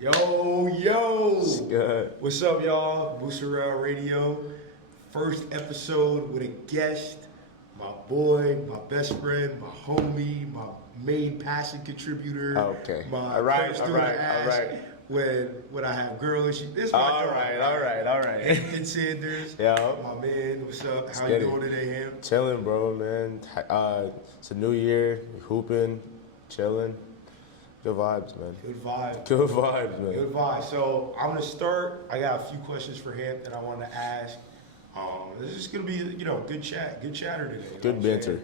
Yo. Good. What's up, y'all? Boosterell Radio. First episode with a guest. My boy, my best friend, my homie, my main passing contributor. Okay. My All right. When I have girl issues. This is my All dog. right. Hampton Sanders. Yeah. My man, what's up? How Steady. you doing today, Ham? Chilling, bro, man. It's a new year. Hooping, chilling. Good vibes, man. Good vibe. Good vibes, man. Good vibe. So I'm gonna start. I got a few questions for him that I want to ask. This is gonna be, good chatter today. Good banter.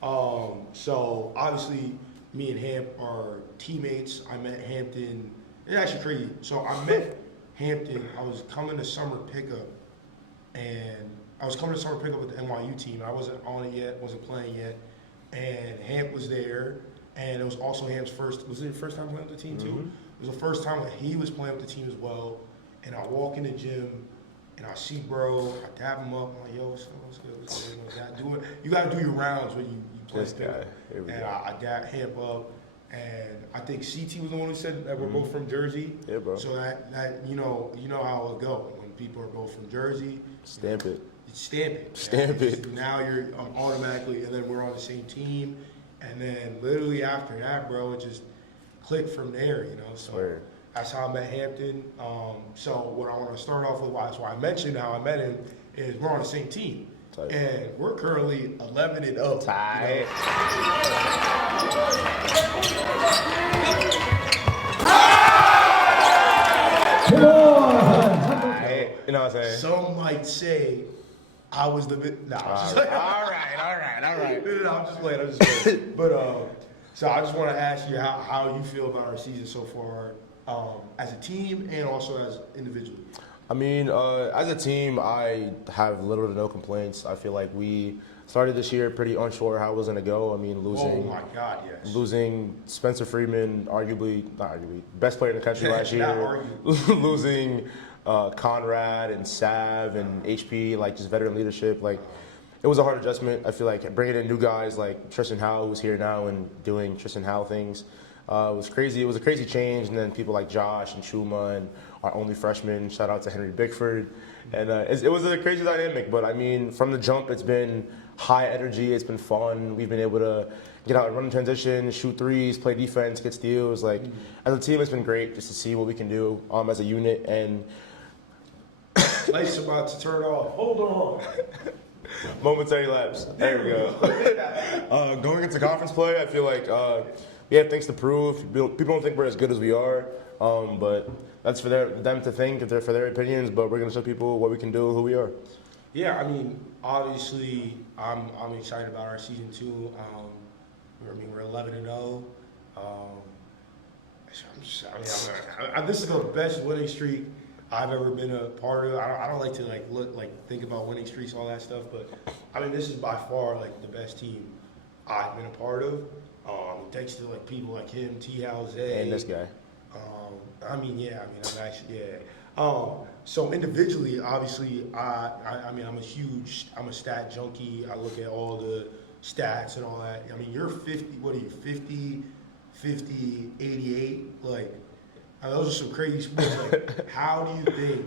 So obviously, me and Hamp are teammates. I met Hampton. It's actually crazy. So I met Hampton. I was coming to summer pickup, and I was coming to summer pickup with the NYU team. I wasn't on it yet. Wasn't playing yet, and Hamp was there. And it was also Hamp's first. Was it your first time playing with the team too? Mm-hmm. It was the first time that he was playing with the team as well. And I walk in the gym. And I see bro, I dab him up. I'm like, yo, what's good? You gotta do your rounds when you play. This guy. Here we And go. I dab him up, and I think CT was the one who said that we're both from Jersey. Yeah, bro. So that you know how it'll go when people are both from Jersey. Stamp it. Stamp it. Stamp it. Now you're automatically, and then we're on the same team, and then literally after that, bro, it just clicked from there. So. Swear. That's how I met Hampton. So what I want to start off with, that's why I mentioned how I met him, is we're on the same team. Tight. And we're currently 11-0. Tight. You know what I'm saying? Some might say I was the bit. Nah, I'm just like, All right. no, I'm just playing. But so I just want to ask you how you feel about our season so far, as a team and also as individually. I mean, as a team, I have little to no complaints. I feel like we started this year pretty unsure how it was going to go. I mean, Oh my God, yes. losing Spencer Freeman, not arguably, best player in the country last Not year. Losing Conrad and Sav and HP, like just veteran leadership. Like, it was a hard adjustment. I feel like bringing in new guys like Tristan Howell, who's here now and doing Tristan Howell things. Was crazy. It was a crazy change, and then people like Josh and Chuma and our only freshman. Shout out to Henry Bickford, and it was a crazy dynamic. But I mean, from the jump, it's been high energy. It's been fun. We've been able to get out and run in transition, shoot threes, play defense, get steals. Like as a team, it's been great just to see what we can do as a unit. And Lights about to turn off. Hold on. momentary lapse. There we go. Going into conference play, I feel like we have things to prove. People don't think we're as good as we are, but that's for them to think, for their opinions. But we're going to show people what we can do, who we are. Yeah, I mean, obviously, I'm excited about our season too. We're 11-0. This is the best winning streak I've ever been a part of. I don't like to think about winning streaks, all that stuff, but I mean, this is by far the best team I've been a part of. Thanks to people like him, T. Howell, Zay, And this guy. I'm actually. So individually, obviously, I'm a stat junkie. I look at all the stats and all that. I mean, you're 50. What are you? 50, 88. Those are some crazy sports. How do you think?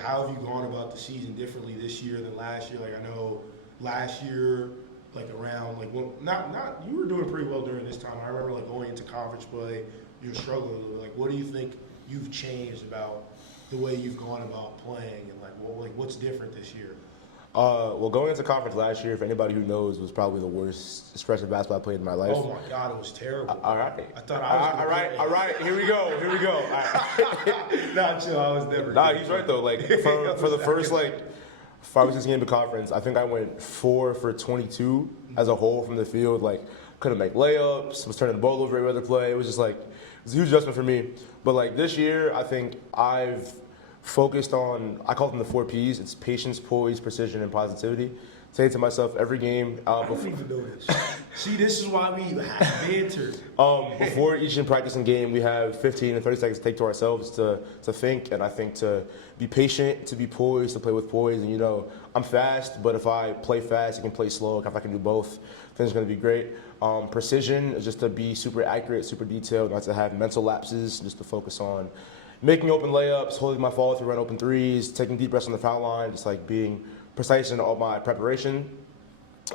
How have you gone about the season differently this year than last year? I know last year. You were doing pretty well during this time. I remember going into conference play, you were struggling a little bit. What do you think you've changed about the way you've gone about playing, and what's different this year? Well, going into conference last year, if anybody who knows, was probably the worst stretch of basketball I played in my life. Oh my God, it was terrible. All right. I thought I was. All right. Here we go. All right. Nah, chill. I was never. Nah, he's right though. For the first 5 or 6 games of conference, I think I went 4 for 22 as a whole from the field. Couldn't make layups, was turning the ball over every other play. It was just it was a huge adjustment for me. But this year, I think I've focused on, I call them the 4 Ps. It's patience, poise, precision, and positivity. say it to myself every game. I don't even know this. See, this is why we have banter. Before each practice and game, we have 15 and 30 seconds to take to ourselves to think, and I think to be patient, to be poised, to play with poise. And I'm fast, but if I play fast, I can play slow. If I can do both, things are going to be great. Precision is just to be super accurate, super detailed, not to have mental lapses, just to focus on making open layups, holding my follow through, run open threes, taking deep breaths on the foul line, just like being precise in all my preparation.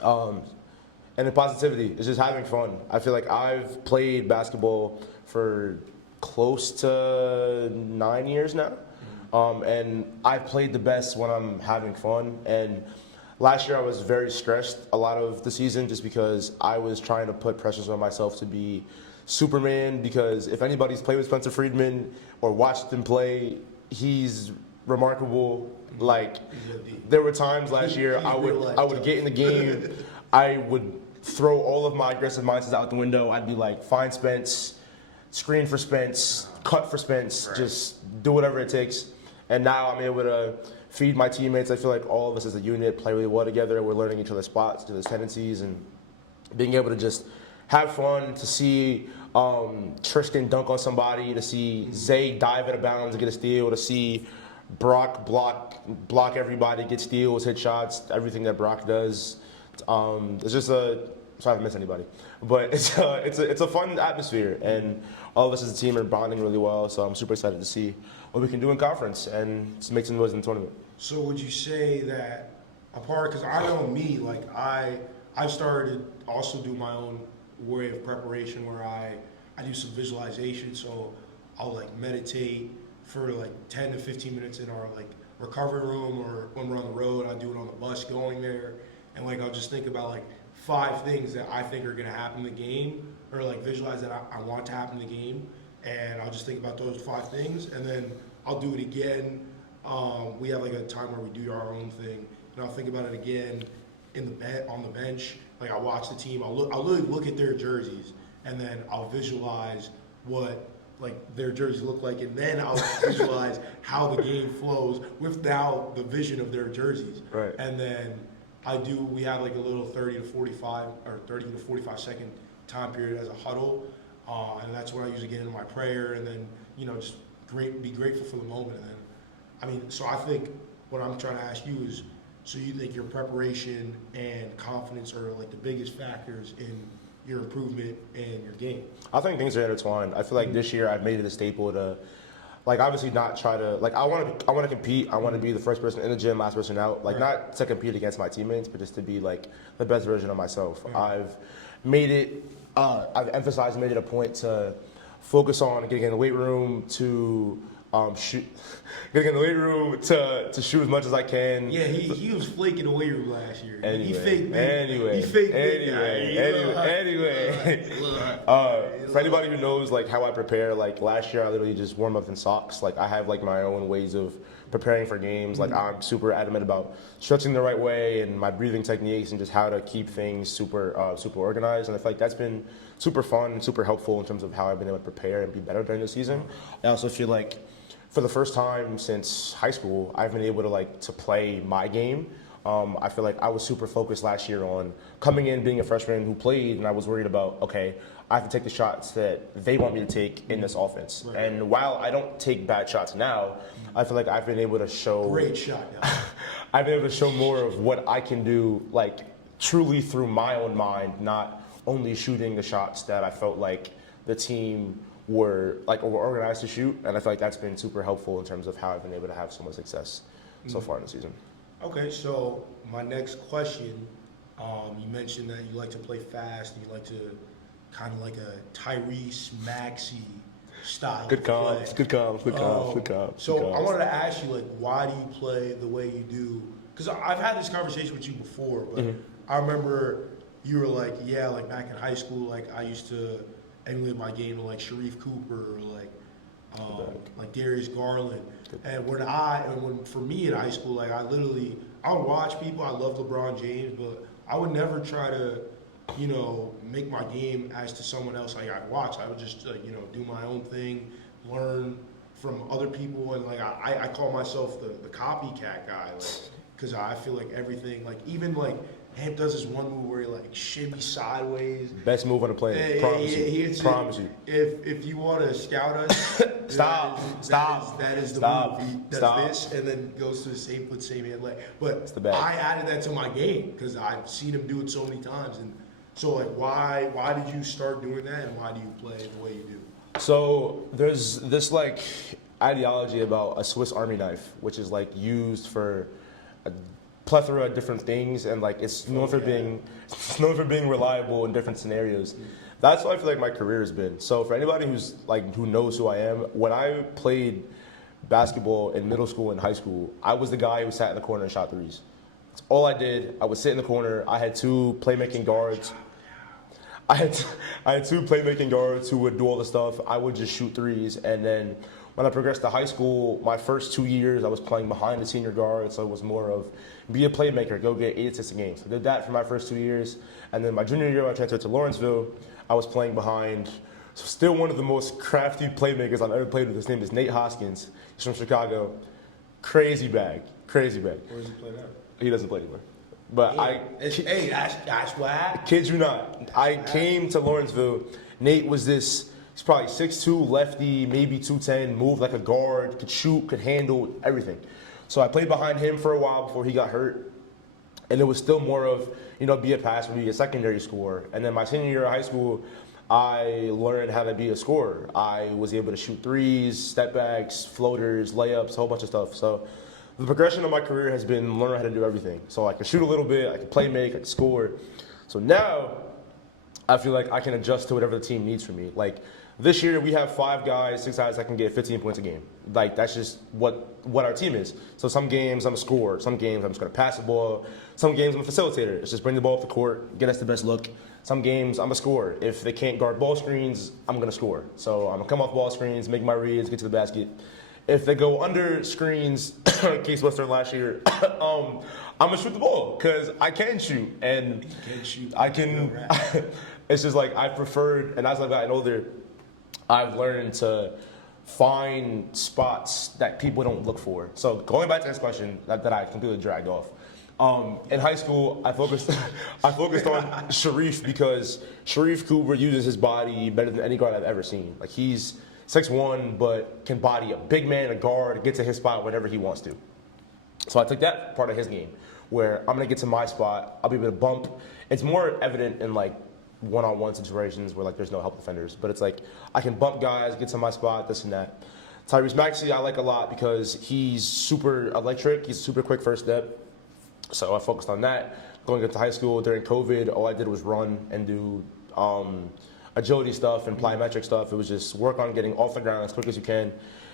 And the positivity is just having fun. I feel like I've played basketball for close to 9 years now. And I've played the best when I'm having fun. And last year I was very stressed a lot of the season just because I was trying to put pressures on myself to be Superman, because if anybody's played with Spencer Friedman or watched him play, he's remarkable. Like, there were times last year I would get in the game, I would throw all of my aggressive mindsets out the window. I'd be like, find Spence, screen for Spence, cut for Spence, just do whatever it takes. And now I'm able to feed my teammates. I feel like all of us as a unit play really well together. We're learning each other's spots, each other's tendencies, and being able to just have fun, to see Tristan dunk on somebody, to see Zay dive out of bounds and get a steal, to see Brock block everybody, get steals, hit shots, everything that Brock does. It's just sorry if I missed anybody, but it's a fun atmosphere, and all of us as a team are bonding really well. So I'm super excited to see what we can do in conference and to make some noise in the tournament. So would you say that because I know me, like I started to also do my own way of preparation where I do some visualization. So I'll like meditate for like 10 to 15 minutes in our like recovery room, or when we're on the road, I do it on the bus going there. And like I'll just think about like 5 things that I think are gonna happen in the game, or like visualize that I want to happen in the game, and I'll just think about those 5 things, and then I'll do it again. We have like a time where we do our own thing, and I'll think about it again on the bench. Like I'll watch the team, I'll literally look at their jerseys, and then I'll visualize what like their jerseys look like, and then I'll visualize how the game flows with now the vision of their jerseys. Right. And then we have like a little 30 to 45 second time period as a huddle, and that's what I usually get into my prayer, and then just be grateful for the moment. And then so I think what I'm trying to ask you is, so you think your preparation and confidence are like the biggest factors in your improvement in your game? I think things are intertwined. I feel like this year I've made it a staple to, like, obviously not try to, like, I want to compete. I want to be the first person in the gym, last person out. Like, not to compete against my teammates, but just to be like the best version of myself. I've made it a point to focus on getting in the weight room, to shoot, getting in the weight room, to shoot as much as I can. Yeah, he was flaking in the weight room last year. Anyway, he faked for anybody who knows like how I prepare, like last year I literally just warm up in socks. Like I have like my own ways of preparing for games. Like I'm super adamant about stretching the right way and my breathing techniques and just how to keep things super organized. And I feel like that's been super fun and super helpful in terms of how I've been able to prepare and be better during the season. I also feel like for the first time since high school, I've been able to play my game. I feel like I was super focused last year on coming in, being a freshman who played, and I was worried about, okay, I have to take the shots that they want me to take in this offense. Right. And while I don't take bad shots now, I feel like I've been able to show... Great shot, yeah. I've been able to show more of what I can do, like, truly through my own mind, not only shooting the shots that I felt like the team were organized to shoot, and I feel like that's been super helpful in terms of how I've been able to have so much success so far in the season. Okay, so my next question, you mentioned that you like to play fast, and you like to kind of like a Tyrese Maxey style. Good comps. So I wanted to ask you, like, why do you play the way you do? Because I've had this conversation with you before, but I remember you were like, yeah, like back in high school, like I used to emulate my game to like Sharif Cooper or like Darius Garland. And for me in high school, like I would watch people. I love LeBron James, but I would never try to, make my game as to someone else I'd watch. I would just do my own thing, learn from other people, and like I call myself the copycat guy, like, because I feel like everything, like even like Hamp does this one move where he like shimmy sideways. Best move on the planet. Promise you. Promise you. If you want to scout us, Stop. That is the Stop. move. He does Stop. this and then goes to the same foot, same hand leg. But the bag. I added that to my game because I've seen him do it so many times. And so like, why did you start doing that, and why do you play the way you do? So there's this like ideology about a Swiss Army knife, which is like used for a plethora of different things, and like it's known for being reliable in different scenarios. That's what I feel like my career has been. So for anybody who knows who I am, when I played basketball in middle school and high school, I was the guy who sat in the corner and shot threes. That's all I did. I would sit in the corner. I had two playmaking guards. I had two playmaking guards who would do all the stuff. I would just shoot threes, and then when I progressed to high school, my first 2 years I was playing behind the senior guard, so it was more of be a playmaker, go get 8 assists a game. So I did that for my first 2 years, and then my junior year when I transferred to Lawrenceville, I was playing behind still one of the most crafty playmakers I've ever played with. His name is Nate Hoskins. He's from Chicago. Crazy bag. Where does he play now? He doesn't play anymore. But that's what happened. Kid you not. I came to Lawrenceville. Nate was he's probably 6'2", lefty, maybe 210, moved like a guard, could shoot, could handle everything. So I played behind him for a while before he got hurt. And it was still more of, be a passer, be a secondary scorer. And then my senior year of high school, I learned how to be a scorer. I was able to shoot threes, step backs, floaters, layups, a whole bunch of stuff. So the progression of my career has been learning how to do everything. So I can shoot a little bit, I can play make, I can score. So now I feel like I can adjust to whatever the team needs from me. Like this year we have 5 guys, 6 guys that can get 15 points a game. Like that's just what our team is. So some games I'm a scorer, some games I'm just gonna pass the ball, some games I'm a facilitator. It's just bring the ball up the court, get us the best look. Some games I'm a scorer. If they can't guard ball screens, I'm gonna score. So I'm gonna come off ball screens, make my reads, get to the basket. If they go under screens, case Western last year, I'm gonna shoot the ball because I can shoot and I can. It's just like I preferred, and as I've gotten older, I've learned to find spots that people don't look for. So going back to this question that I completely dragged off. In high school, I focused on Sharif because Sharif Cooper uses his body better than any guard I've ever seen. Like he's 6'1", but can body a big man, a guard, get to his spot whenever he wants to. So I took that part of his game, where I'm gonna get to my spot, I'll be able to bump. It's more evident in like one-on-one situations where like there's no help defenders, but it's like I can bump guys, get to my spot, this and that. Tyrese Maxey I like a lot because he's super electric, he's super quick first step. So I focused on that. Going into high school during COVID, all I did was run and do agility stuff and plyometric stuff. It was just work on getting off the ground as quick as you can.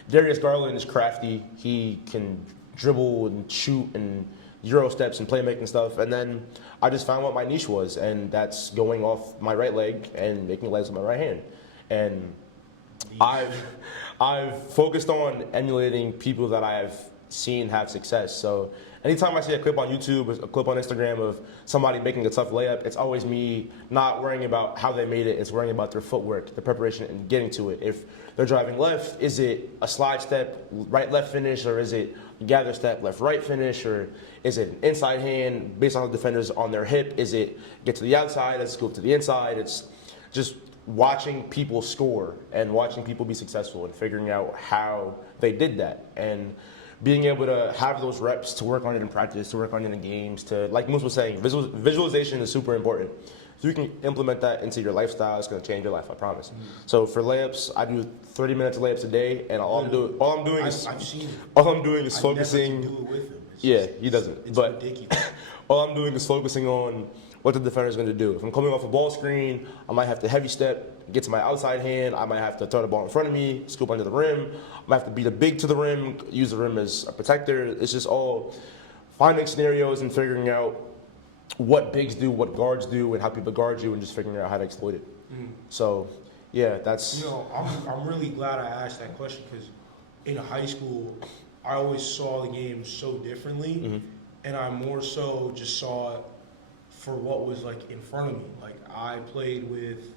Darius Garland is crafty. He can dribble and shoot and Euro steps and playmaking stuff. And then I just found what my niche was, and that's going off my right leg and making legs with my right hand. And I've focused on emulating people that I've seen have success. So anytime I see a clip on YouTube or a clip on Instagram of somebody making a tough layup, it's always me not worrying about how they made it. It's worrying about their footwork, the preparation, and getting to it. If they're driving left, is it a slide step, right-left finish, or is it a gather step, left-right finish, or is it an inside hand based on the defenders on their hip? Is it get to the outside, let's go to the inside? It's just watching people score and watching people be successful and figuring out how they did that. And being able to have those reps to work on it in practice, to work on it in games, to, like Moose was saying, visualization is super important. If you can implement that into your lifestyle, it's going to change your life, I promise. Mm-hmm. So for layups, I do 30 minutes of layups a day, and all I'm doing is focusing. Do it with him. He doesn't. It's but ridiculous. All I'm doing is focusing on what the defender is going to do. If I'm coming off a ball screen, I might have to heavy step, get to my outside hand. I might have to throw the ball in front of me, scoop under the rim. I might have to beat a big to the rim, use the rim as a protector. It's just all finding scenarios and figuring out what bigs do, what guards do, and how people guard you, and just figuring out how to exploit it. Mm. So, yeah, that's... I'm really glad I asked that question because in high school, I always saw the game so differently, mm-hmm. and I more so just saw it for what was like in front of me. Like I played with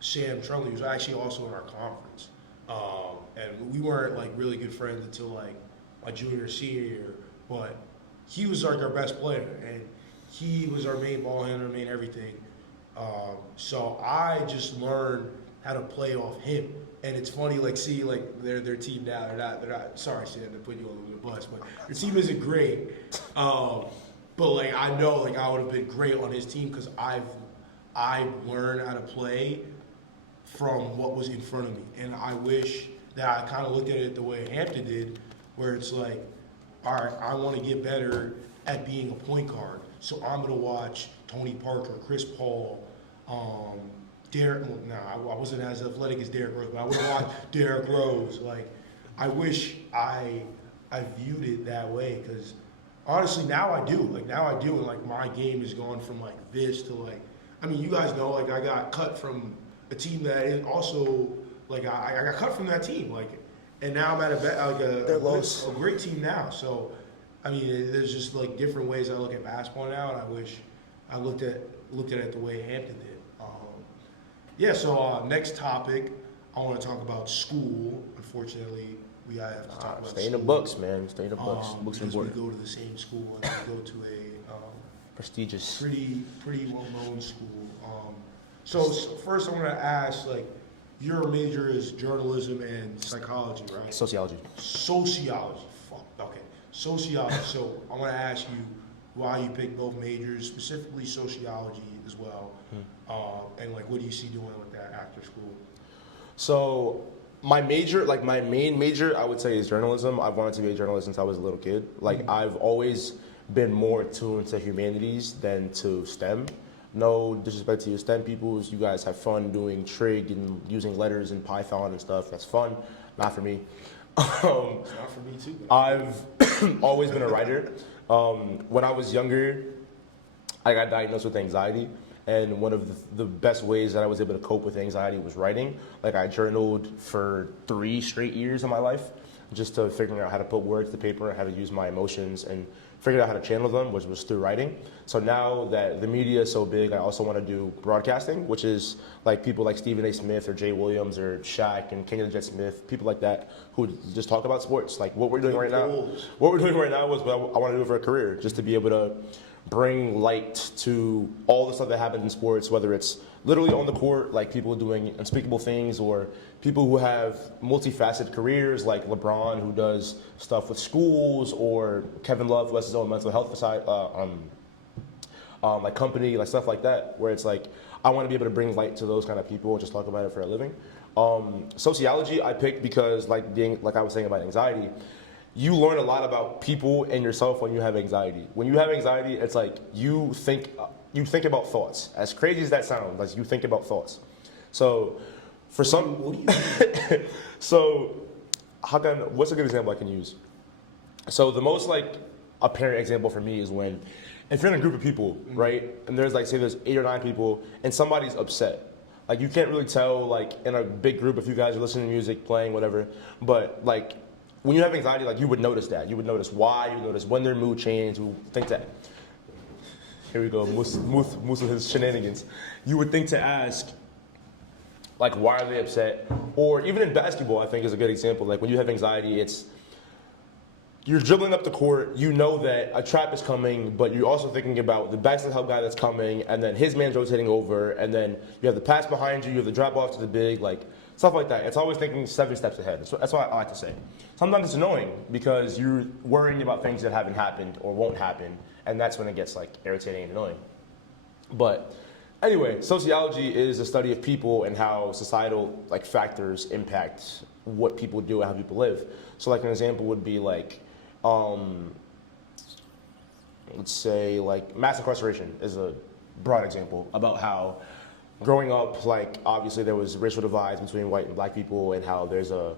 Sam Trunkley, who was actually also in our conference, and we weren't like really good friends until like my junior senior year. But he was like our best player, and he was our main ball handler, main everything. So I just learned how to play off him. And it's funny, like, see, like, their team now, they're not, sorry, Sam, to put you all over the bus, but their team isn't great. But, like, I know, like, I would have been great on his team because I've learned how to play from what was in front of me. And I wish that I kind of looked at it the way Hampton did, where it's like, all right, I want to get better at being a point guard. So I'm going to watch Tony Parker, Chris Paul, Derrick. I wasn't as athletic as Derrick Rose, but I would have watched Derrick Rose. Like, I wish I viewed it that way because honestly, now I do. Like, now I do, and like my game has gone from like this to like. I mean, you guys know, like, I got cut from a team that is also like I got cut from that team, like, and now I'm at a great team now. So, I mean, there's just like different ways I look at basketball now, and I wish I looked at it the way Hampton did. Yeah. So next topic, I want to talk about school. Unfortunately, we have to talk about stay in the books, man. Stay in the books. Books because important. we go to the same school and we go to a Prestigious. pretty well-known school. So first, I want to ask, like, your major is journalism and psychology, right? Sociology. Sociology. Fuck. Okay. Sociology. So I want to ask you why you picked both majors, specifically sociology as well, and like, what do you see doing with that after school? So my major, like my main major, I would say is journalism. I've wanted to be a journalist since I was a little kid. Like I've always been more tuned to humanities than to STEM. No disrespect to your STEM peoples. You guys have fun doing trig and using letters and Python and stuff. That's fun. Not for me. It's not for me too. I've always been a writer. When I was younger, I got diagnosed with anxiety. And one of the best ways that I was able to cope with anxiety was writing. Like I journaled for 3 straight years of my life, just to figuring out how to put words to paper, how to use my emotions, and figured out how to channel them, which was through writing. So now that the media is so big, I also want to do broadcasting, which is like people like Stephen A. Smith or Jay Williams or Shaq and Kenny Jet Smith, people like that who just talk about sports. Like what we're doing right now. What we're doing right now is what I want to do for a career, just to be able to bring light to all the stuff that happens in sports, whether it's literally on the court, like people doing unspeakable things, or people who have multifaceted careers, like LeBron, who does stuff with schools, or Kevin Love, who has his own mental health side, like company, like stuff like that, where it's like, I want to be able to bring light to those kind of people and just talk about it for a living. Sociology I picked because like I was saying about anxiety, you learn a lot about people and yourself when you have anxiety. When you have anxiety, it's like you think about thoughts. As crazy as that sounds, like you think about thoughts. So for some, What do you mean? so what's a good example I can use? So the most like apparent example for me is when, if you're in a group of people, right, and there's like, say there's 8 or 9 people, and somebody's upset. Like you can't really tell like in a big group if you guys are listening to music, playing, whatever, but like, when you have anxiety, like you would notice that. You would notice why, you would notice when their mood changed, you would think that, here we go, Moose with his shenanigans. You would think to ask, like, why are they upset? Or even in basketball, I think is a good example. Like when you have anxiety, you're dribbling up the court, you know that a trap is coming, but you're also thinking about the backslide help guy that's coming, and then his man's rotating over, and then you have the pass behind you, you have the drop off to the big, like, stuff like that. It's always thinking 7 steps ahead. That's what I like to say. Sometimes it's annoying because you're worrying about things that haven't happened or won't happen, and that's when it gets like irritating and annoying. But anyway, sociology is the study of people and how societal like factors impact what people do and how people live. So like an example would be like, let's say like mass incarceration is a broad example about how growing up, like obviously there was racial divides between white and black people, and how there's a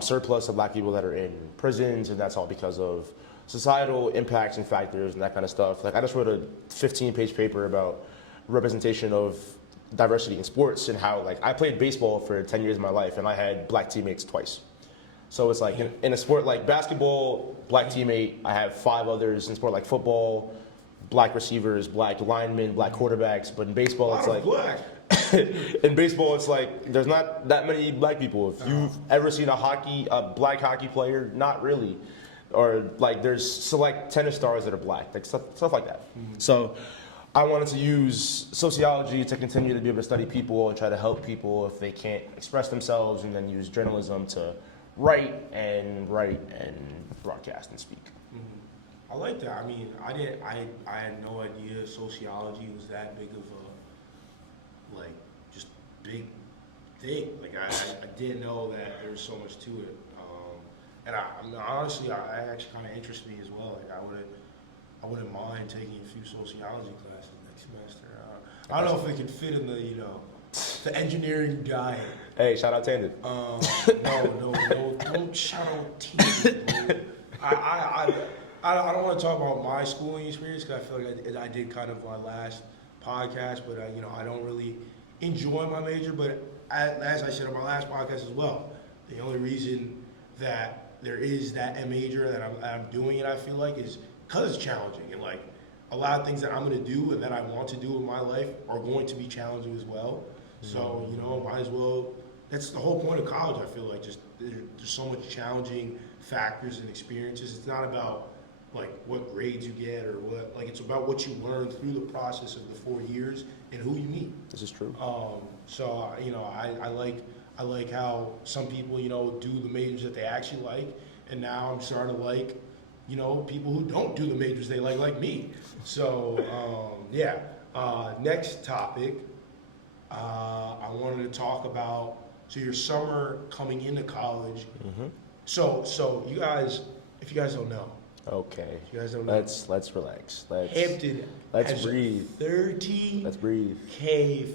surplus of black people that are in prisons, and that's all because of societal impacts and factors and that kind of stuff. Like I just wrote a 15-page paper about representation of diversity in sports and how like I played baseball for 10 years of my life and I had black teammates twice. So it's like in a sport like basketball, black teammate, I have 5 others. In sport like football, black receivers, black linemen, black quarterbacks, but in baseball it's like in baseball it's like there's not that many black people. If you've ever seen a black hockey player, not really. or like there's select tennis stars that are black, like stuff like that. So I wanted to use sociology to continue to be able to study people and try to help people if they can't express themselves, and then use journalism to write and broadcast and speak. I like that. I mean, I had no idea sociology was that big of a, like, just big thing. Like, I didn't know that there was so much to it. And I mean, honestly, I actually kind of interests me as well. Like, I wouldn't mind taking a few sociology classes next semester. I don't know if it could fit in the, the engineering diet. Hey, shout out Tandon. No, don't shout out Tandon. I don't want to talk about my schooling experience because I feel like I did kind of my last podcast, but I don't really enjoy my major. But as I said on my last podcast as well, the only reason that there is that major that I'm doing it, I feel like, is because it's challenging, and like a lot of things that I'm going to do and that I want to do in my life are going to be challenging as well. So might as well. That's the whole point of college. I feel like just there's so much challenging factors and experiences. It's not about like what grades you get or what, like it's about what you learn through the process of the 4 years and who you meet. This is true. So I like how some people do the majors that they actually like, and now I'm starting to like people who don't do the majors they like me. So next topic, I wanted to talk about your summer coming into college. So you guys, if you guys don't know. Okay. If you guys don't know. Let's relax. Hampton let's breathe. 30K Let's breathe.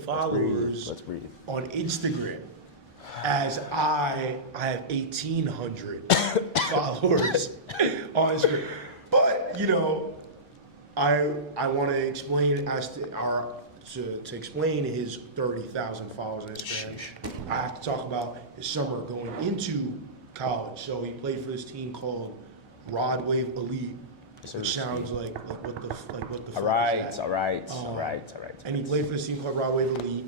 followers Let's breathe. on Instagram. As I have 1,800 followers on Instagram. But I want to explain to explain his 30,000 followers on Instagram. I have to talk about his summer going into college. So he played for this team called Rod Wave Elite, which sounds like what the fuck is that? All right. And he played for this team called Rod Wave Elite.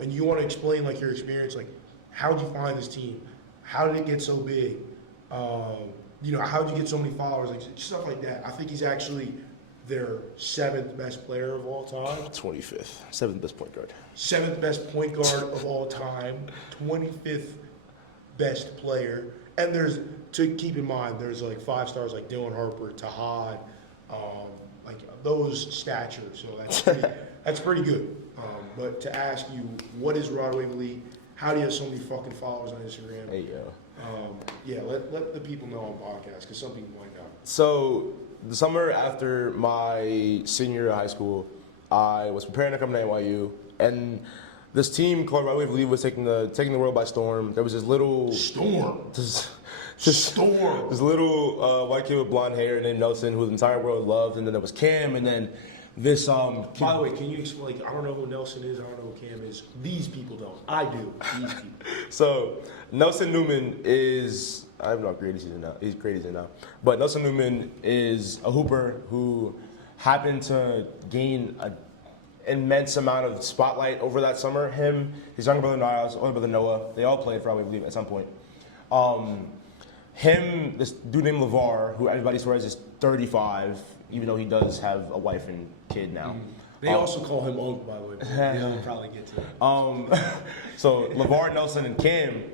And you want to explain like your experience, like how did you find this team? How did it get so big? How did you get so many followers? Like stuff like that. I think he's actually their 7th best player of all time. 25th, 7th best point guard. 7th best point guard of all time. 25th best player. And to keep in mind, there's like 5 stars like Dylan Harper, Tahad, like those statures. So that's pretty good. But to ask you, what is Rod Wave Elite? How do you have so many fucking followers on Instagram? Hey, yo. Let the people know on podcasts, because some people might not. So, the summer after my senior year of high school, I was preparing to come to NYU, and this team called Rod Wave Elite was taking the world by storm. There was this little... Storm. This little white kid with blonde hair named Nelson, who the entire world loved, and then there was Cam, and then this By the way, can you explain? Like, I don't know who Nelson is. I don't know who Cam is. These people don't. I do. These people. So Nelson Newman is, I don't know how great he's in now. He's great he's in now. But Nelson Newman is a hooper who happened to gain an immense amount of spotlight over that summer. Him, his younger brother Niles, older brother Noah, they all played for, I believe, at some point. Him, this dude named LeVar, who everybody swears is 35, even though he does have a wife and kid now. They also call him Unc, by the way. They'll probably get to that. So LeVar, Nelson, and Cam.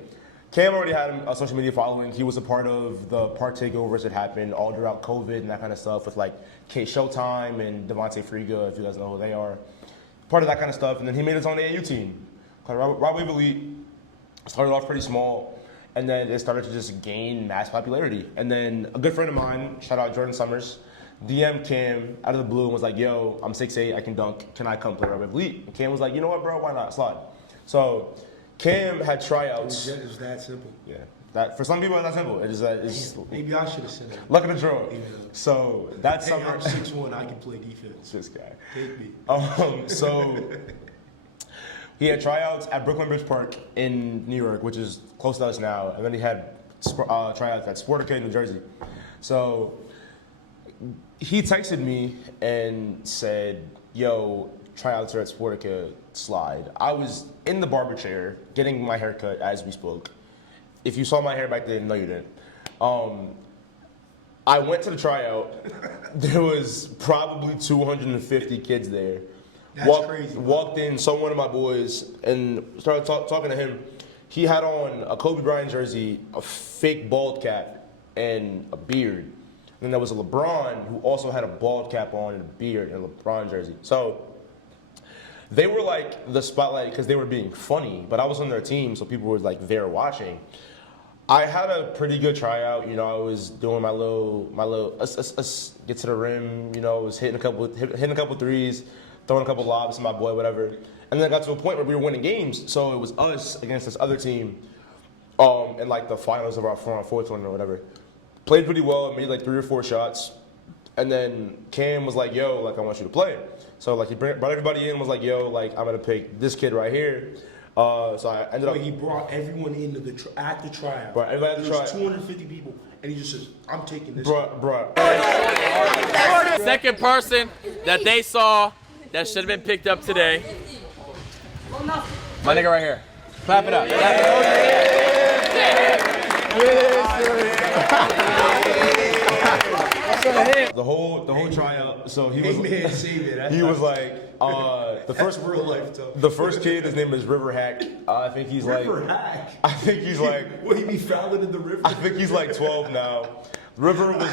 Cam already had a social media following. He was a part of the park takeovers that happened all throughout COVID and that kind of stuff with like K Showtime and Devontae Friga, if you guys know who they are. Part of that kind of stuff. And then he made his own AAU team called Rod Wave Elite. Started off pretty small, and then it started to just gain mass popularity. And then a good friend of mine, shout out Jordan Summers, DM Cam out of the blue and was like, yo, I'm 6'8", I can dunk. Can I come play Rod Wave Elite? And Cam was like, you know what, bro? Why not? Slide. So Cam had tryouts. It's that simple. Yeah. That for some people, it's that simple. It's Maybe I should have said it. luck of the draw. Yeah. So that Hey, summer, I'm 6'1", I can play defense. this guy. Take me. So he had tryouts at Brooklyn Bridge Park in New York, which is close to us now, and then he had tryouts at Sporticade, New Jersey. So he texted me and said, yo, tryouts are at Sportica, slide. I was in the barber chair getting my hair cut as we spoke. If you saw my hair back then, no you didn't. I went to the tryout. There was probably 250 kids there. That's crazy. Walked in, saw one of my boys, and started talking to him. He had on a Kobe Bryant jersey, a fake bald cap, and a beard. And then there was a LeBron who also had a bald cap on and a beard and a LeBron jersey. So they were like the spotlight because they were being funny, but I was on their team, so people were like there watching. I had a pretty good tryout. You know, I was doing my little get to the rim. You know, I was hitting a couple threes, throwing a couple lobs to my boy, whatever. And then I got to a point where we were winning games, so it was us against this other team, in like the finals of our 4-on-4 tournament or whatever. Played pretty well, made like 3 or 4 shots, and then Cam was like, "Yo, like I want you to play." So like he brought everybody in, was like, "Yo, like I'm gonna pick this kid right here." So I ended up. He brought everyone into at the tryout. Brought everybody at the There was tryout. 250 people, and he just says, "I'm taking this." Bruh. Second person that they saw that should have been picked up today. My nigga right here. Clap it up. The whole tryout. So he was. Man, save it. He was like the first real life stuff. The first kid, his name is River Hack. I think he's River like. Hack. I think he's like. Would he be fouling in the river? I think he's like 12 now. River was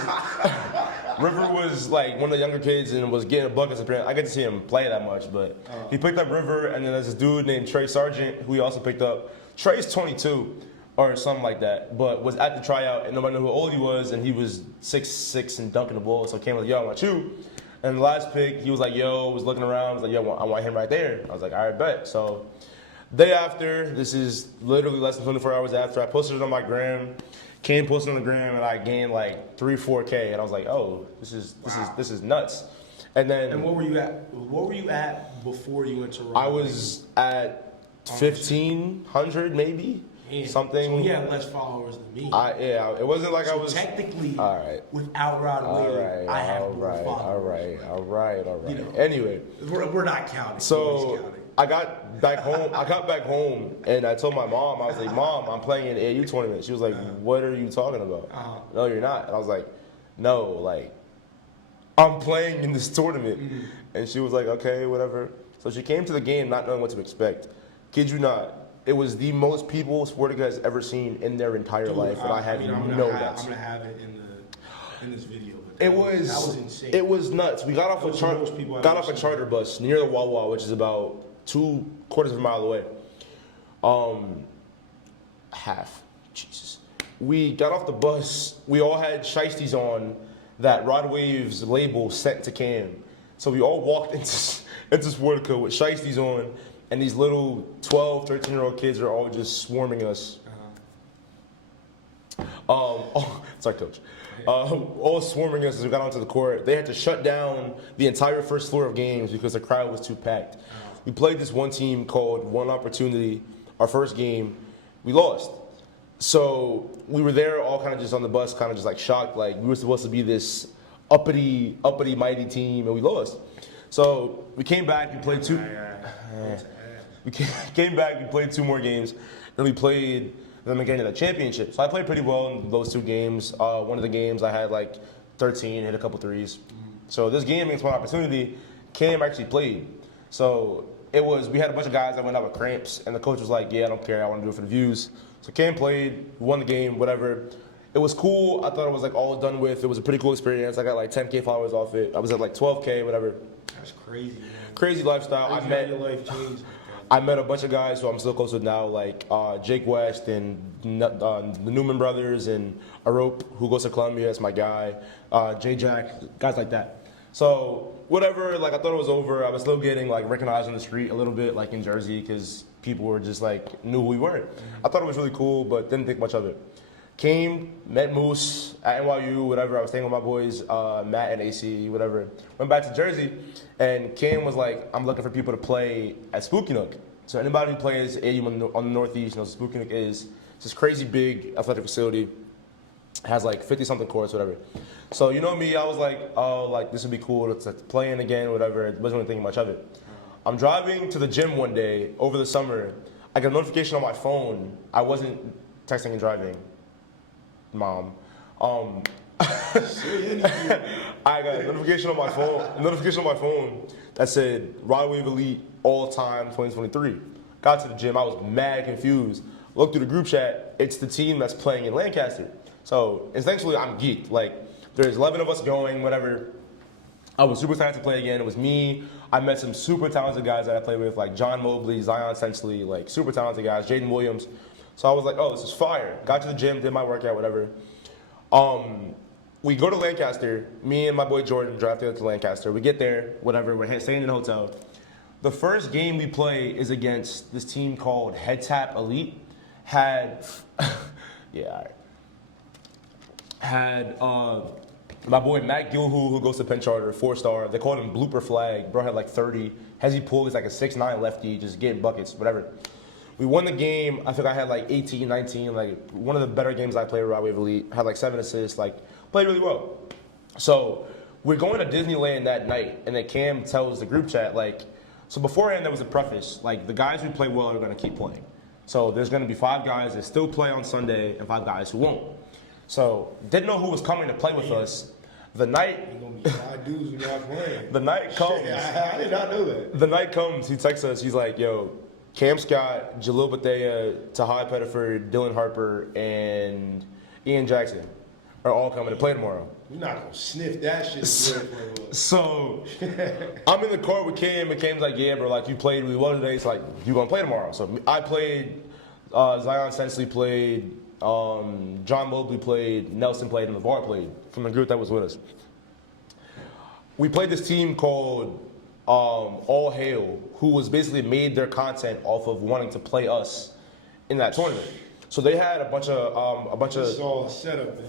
like one of the younger kids and was getting buckets. Apparently, I get to see him play that much, but he picked up River, and then there's this dude named Trey Sargent who he also picked up. Trey's 22 or something like that, but was at the tryout and nobody knew how old he was, and he was 6'6" and dunking the ball. So Cam was like, "Yo, I want you." And the last pick, he was like, "Yo," was looking around, was like, "Yo, I want him right there." I was like, "All right, bet." So day after, this is literally less than 24 hours after, I posted it on my gram. Came posted on the gram, and I gained like 3-4K, and I was like, "Oh, this is nuts." And then, And what were you at? What were you at before you went to? I was at 1,500 maybe. Man, Something. So he had less followers than me. Yeah, it wasn't like so I was. technically, All right. without Rod Whaley, I have more followers. All right. You know. Anyway, We're not counting. so Nobody's counting. I got back home, and I told my mom, I was like, "Mom, I'm playing in an AU tournament." She was like, "What are you talking about?" "No, you're not." And I was like, "No, like, I'm playing in this tournament." And she was like, "Okay, whatever." So she came to the game not knowing what to expect. Kid you not. It was the most people Sporting has ever seen in their entire life, and I had no doubts. I'm gonna have it in this video. But That that was was insane. It was nuts. We got off Those are most people I've got ever off a seen. charter bus near the Wawa, which is about 2/4 of a mile away. Half. Jesus. We got off the bus. We all had shiesties on that Rod Waves label sent to Cam. So we all walked into Sportico with shiesties on, and these little 12, 13-year-old kids are all just swarming us. Sorry, coach. All swarming us as we got onto the court. They had to shut down the entire first floor of games because the crowd was too packed. We played this one team called One Opportunity. Our first game, we lost. So we were there all kind of just on the bus, kind of just like shocked, like we were supposed to be this uppity mighty team, and we lost. So we came back, we played two. We came back, we played 2 more games, then we played them again in the championship. So I played pretty well in those 2 games. One of the games I had like 13, hit a couple threes. So this game against One Opportunity, Cam actually played. So we had a bunch of guys that went out with cramps, and the coach was like, "Yeah, I don't care, I want to do it for the views." So Cam played, won the game, whatever. It was cool. I thought it was like all done with. It was a pretty cool experience. I got like 10K followers off it. I was at like 12K, whatever. That's crazy, man. Crazy lifestyle. Crazy how your life changed. I met a bunch of guys who I'm still close with now, like Jake West and the Newman brothers and Arope, who goes to Columbia. That's my guy. J Jack, guys like that. So whatever, like I thought it was over. I was still getting like recognized on the street a little bit, like in Jersey, because people were just like knew who we were. I thought it was really cool, but didn't think much of it. Came, met Moose at NYU, whatever. I was staying with my boys, Matt and AC, whatever. Went back to Jersey, and Cam was like, "I'm looking for people to play at Spooky Nook." So anybody who plays AU on the Northeast knows Spooky Nook is this crazy big athletic facility. Has like 50-something courts, whatever. So you know me, I was like, "Oh, like this would be cool to play in again, whatever." Wasn't really thinking much of it. I'm driving to the gym one day over the summer. I got a notification on my phone. I wasn't texting and driving. Mom. Say anything. I got a notification on my phone that said Rod Wave Elite All Time 2023. Got to the gym, I was mad confused. Looked through the group chat, it's the team that's playing in Lancaster. So essentially I'm geeked. Like there's 11 of us going, whatever. I was super excited to play again. It was me. I met some super talented guys that I played with, like John Mobley, Zion Sensley, like super talented guys, Jaden Williams. So I was like, oh, this is fire. Got to the gym, did my workout, whatever. We go to Lancaster. Me and my boy Jordan drafted to Lancaster. We get there, whatever. We're staying in a hotel. The first game we play is against this team called Head Tap Elite. Had my boy Matt Gilhu, who goes to Penn Charter, 4-star. They called him Blooper Flag. Bro had like 30. Hezzy Poole is like a 6'9" lefty, just getting buckets, whatever. We won the game. I think I had like 18, 19, like one of the better games I played with Rod Wave Elite. Had like 7 assists, like played really well. So we're going to Disneyland that night, and then Cam tells the group chat, like, so beforehand there was a preface, like the guys who play well are going to keep playing. So there's going to be 5 guys that still play on Sunday and 5 guys who won't. So didn't know who was coming to play with us. The night, There's gonna be 5 dudes who not playing. the night comes. I did not know that. The night comes. He texts us. He's like, "Yo, Cam Scott, Jalil Bethea, Tahai Pettiford, Dylan Harper, and Ian Jackson are all coming to play tomorrow." We're not gonna sniff that shit. So I'm in the court with Cam, and Cam's like, "Yeah, bro, like you played really well today. It's like you gonna play tomorrow." So I played. Zion Sensley played. John Mobley played. Nelson played, and LeVar played from the group that was with us. We played this team called All Hail, who was basically made their content off of wanting to play us in that tournament. So they had a bunch of It's all set up, man.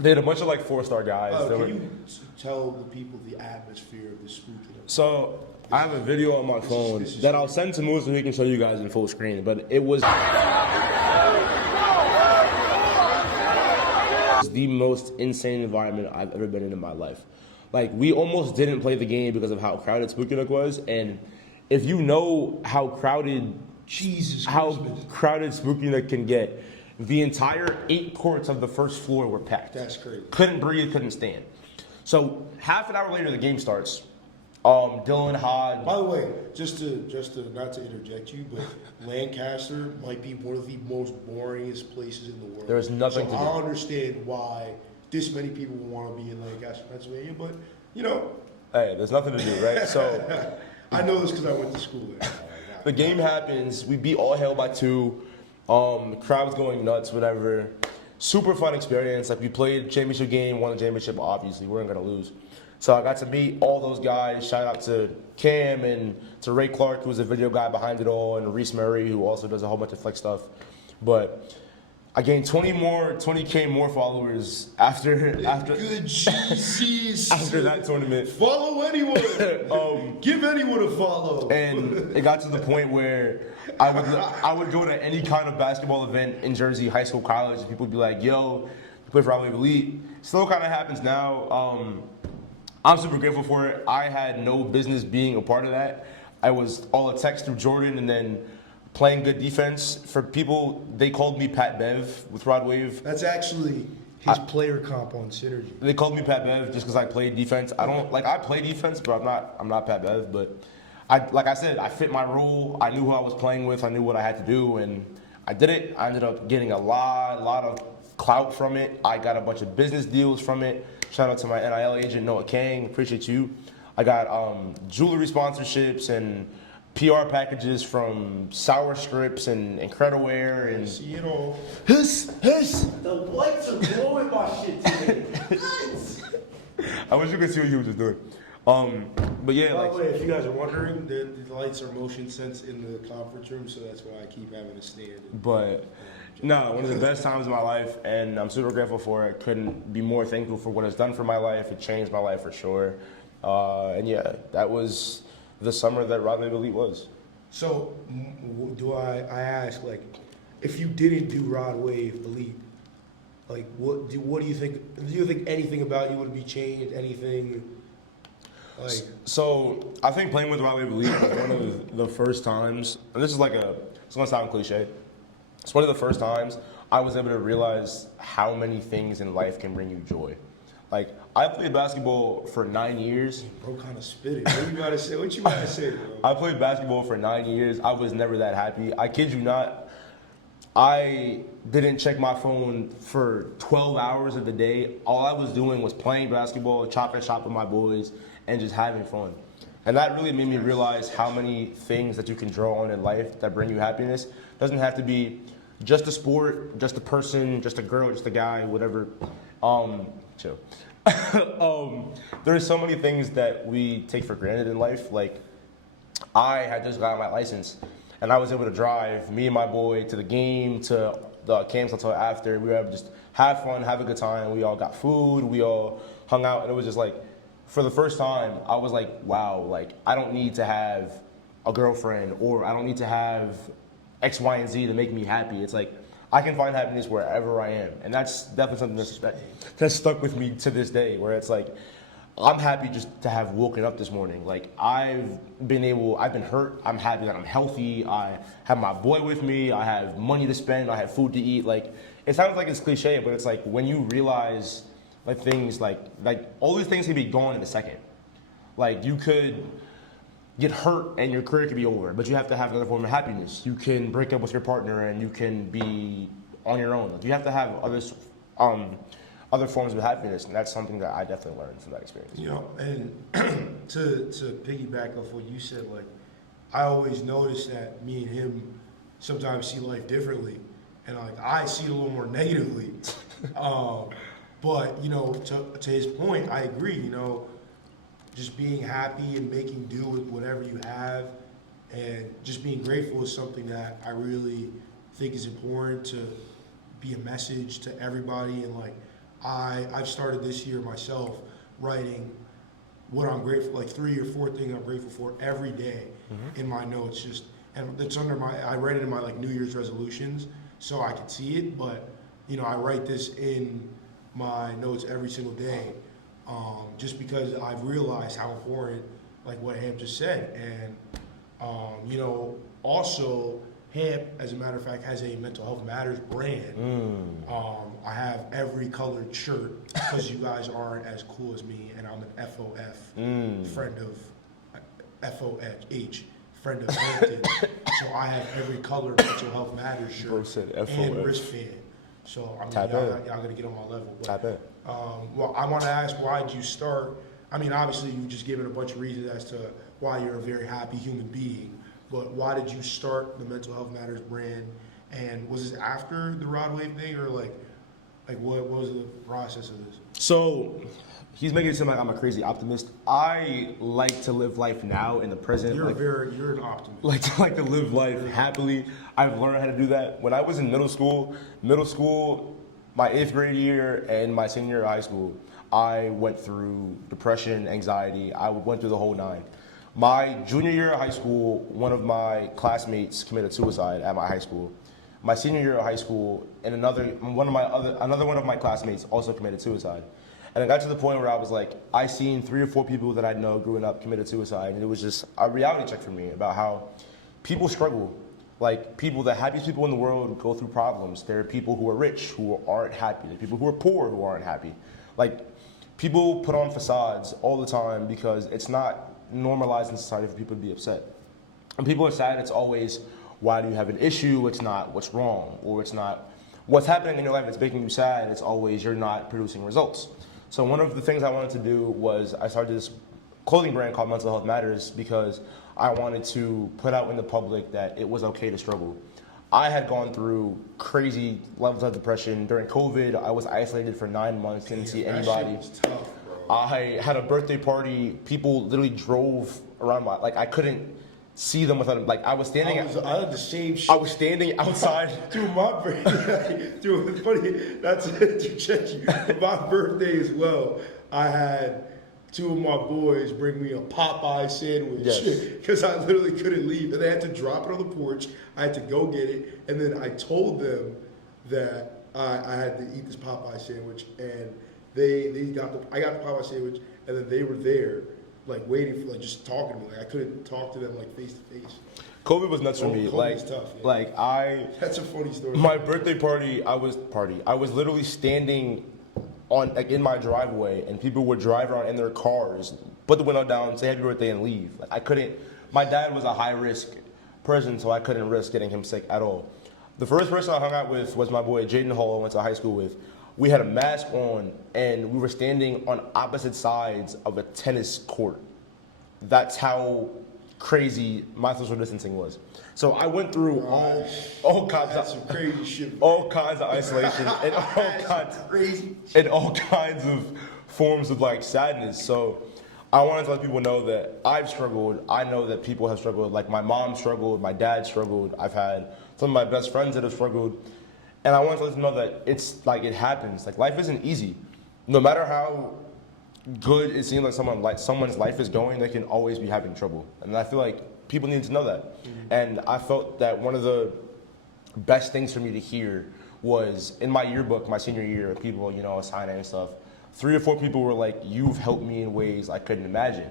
they had a bunch of like 4-star guys. Can you tell the people the atmosphere of the spooky? So I have a video on my phone that I'll send to Moose so he can show you guys in full screen. But it was the most insane environment I've ever been in my life. Like we almost didn't play the game because of how crowded Spooky Nook was. And if you know how crowded crowded Spooky Nook can get, the entire 8 courts of the first floor were packed. That's crazy. Couldn't breathe, couldn't stand. So half an hour later, the game starts. Dylan Hodge. By the way, just to not to interject you, but Lancaster might be one of the most boringest places in the world. There's nothing to do. I understand why this many people want to be in Lancaster, Pennsylvania, but you know. Hey, there's nothing to do, right? So I know this because I went to school there. the game happens. We beat All Hail by 2. The crowd was going nuts, whatever. Super fun experience. Like we played a championship game, won the championship. Obviously, we weren't gonna lose. So I got to meet all those guys. Shout out to Cam and to Ray Clark, who's a video guy behind it all, and Reese Murray, who also does a whole bunch of flex stuff. But I gained 20K more followers after Good Jesus. after that tournament. Follow anyone. Give anyone a follow. And it got to the point where I would go to any kind of basketball event in Jersey, high school, college, and people would be like, "Yo, you play for Rod Wave Elite." Still kind of happens now. I'm super grateful for it. I had no business being a part of that. I was all a text through Jordan and then playing good defense. For people, they called me Pat Bev with Rod Wave. That's actually his player comp on Synergy. They called me Pat Bev just because I played defense. I play defense, but I'm not Pat Bev. But like I said, I fit my role. I knew who I was playing with. I knew what I had to do, and I did it. I ended up getting a lot of clout from it. I got a bunch of business deals from it. Shout out to my NIL agent, Noah Kang. Appreciate you. I got jewelry sponsorships and PR packages from Sour Strips and Incrediwear and See it all. Hiss. The lights are blowing my shit today. I wish you could see what you were just doing. But yeah, By like the way, if you guys are wondering, the lights are motion sense in the conference room, so that's why I keep having to stand. But no, one of the best times of my life, and I'm super grateful for it. Couldn't be more thankful for what it's done for my life. It changed my life for sure. And yeah, that was the summer that Rod Wave Elite was. So, do I ask, like, if you didn't do Rod Wave Elite, like, what do you think? Do you think anything about you would be changed? Anything? Like, So I think playing with Rod Wave Elite was one of the first times, and this is it's gonna sound cliche. It's one of the first times I was able to realize how many things in life can bring you joy. Like, I played basketball for 9 years. Bro, kind of spit it. What you gotta say? What you gotta say, bro? I played basketball for 9 years. I was never that happy. I kid you not. I didn't check my phone for 12 hours of the day. All I was doing was playing basketball, chopping shop with my boys, and just having fun. And that really made me realize how many things that you can draw on in life that bring you happiness. Doesn't have to be just a sport, just a person, just a girl, just a guy, whatever. Chill. There's so many things that we take for granted in life. Like, I had just gotten my license, and I was able to drive me and my boy to the game, to the camps until after. We were able to just have fun, have a good time. We all got food, we all hung out, and it was just like, for the first time, I was like, wow, like, I don't need to have a girlfriend, or I don't need to have X, Y, and Z to make me happy. It's like, I can find happiness wherever I am. And that's definitely something that's stuck with me to this day, where it's like, I'm happy just to have woken up this morning. Like, I've been hurt, I'm happy that I'm healthy, I have my boy with me, I have money to spend, I have food to eat. Like, it sounds like it's cliche, but it's like, when you realize like things like all these things can be gone in a second. Like, you could get hurt and your career could be over, but you have to have another form of happiness. You can break up with your partner and you can be on your own. Like, you have to have other forms of happiness, and that's something that I definitely learned from that experience. You know, and to piggyback off what you said, like, I always notice that me and him sometimes see life differently, and like, I see it a little more negatively. But, you know, to his point, I agree, you know, just being happy and making do with whatever you have and just being grateful is something that I really think is important to be a message to everybody. And like, I've started this year myself writing what I'm grateful, like 3 or 4 things I'm grateful for every day in my notes. Just, and it's under I write it in my like New Year's resolutions so I can see it, but you know, I write this in my notes every single day, just because I've realized how important, like what Hamp just said. And, you know, also Hamp, as a matter of fact, has a Mental Health Matters brand. I have every colored shirt because you guys aren't as cool as me, and I'm an FOF, friend of FOH, friend of Hampton. So I have every color Mental Health Matters shirt Bro said and FOF. wristband. So I mean, Tap y'all gotta get on my level. But, Tap in. well, I want to ask, why did you start? I mean, obviously, you've just given a bunch of reasons as to why you're a very happy human being. But why did you start the Mental Health Matters brand? And was this after the Rod Wave thing, or like what was the process of this? So, he's making it seem like I'm a crazy optimist. I like to live life now in the present. You're an optimist. Like to live life happily. I've learned how to do that. When I was in middle school, my 8th grade year and my senior year of high school, I went through depression, anxiety. I went through the whole 9. My junior year of high school, one of my classmates committed suicide at my high school. My senior year of high school, and another one of my classmates also committed suicide. And it got to the point where I was like, I seen 3 or 4 people that I know growing up committed suicide, and it was just a reality check for me about how people struggle. Like, the happiest people in the world go through problems. There are people who are rich who aren't happy. There are people who are poor who aren't happy. Like, people put on facades all the time because it's not normalized in society for people to be upset. When people are sad, it's always, why do you have an issue? It's not what's wrong, or it's not what's happening in your life that's making you sad. It's always you're not producing results. So one of the things I wanted to do was I started this clothing brand called Mental Health Matters because I wanted to put out in the public that it was okay to struggle. I had gone through crazy levels of depression. During COVID, I was isolated for 9 months, didn't see anybody. That shit was tough, bro. I had a birthday party. People literally drove around I couldn't see them without, I was standing. I had the same shit. I was standing outside. Dude, my birthday, dude, it's funny, that's to check you. My birthday as well, I had 2 of my boys bring me a Popeye sandwich because I literally couldn't leave. And they had to drop it on the porch. I had to go get it. And then I told them that I had to eat this Popeye sandwich. And I got the Popeye sandwich, and then they were there, like waiting for, like just talking to me. Like I couldn't talk to them like face to face. COVID was nuts for me. COVID's tough. Yeah. That's a funny story. My birthday party, I was literally standing on like in my driveway, and people would drive around in their cars, put the window down, say happy birthday, and leave. Like I couldn't. My dad was a high risk person, so I couldn't risk getting him sick at all. The first person I hung out with was my boy Jaden Hall. I went to high school with. We had a mask on, and we were standing on opposite sides of a tennis court. That's how crazy my social distancing was. So I went through all kinds That's of some crazy shit. all kinds of isolation and all kinds of forms of like sadness. So I wanted to let people know that I've struggled. I know that people have struggled. Like my mom struggled, my dad struggled. I've had some of my best friends that have struggled. And I wanted to let them know that it's like it happens. Like life isn't easy. No matter how good it seems like someone's life is going, they can always be having trouble. And I feel like people need to know that. Mm-hmm. And I felt that one of the best things for me to hear was in my yearbook, my senior year, people, signing and stuff, 3 or 4 people were like, "You've helped me in ways I couldn't imagine."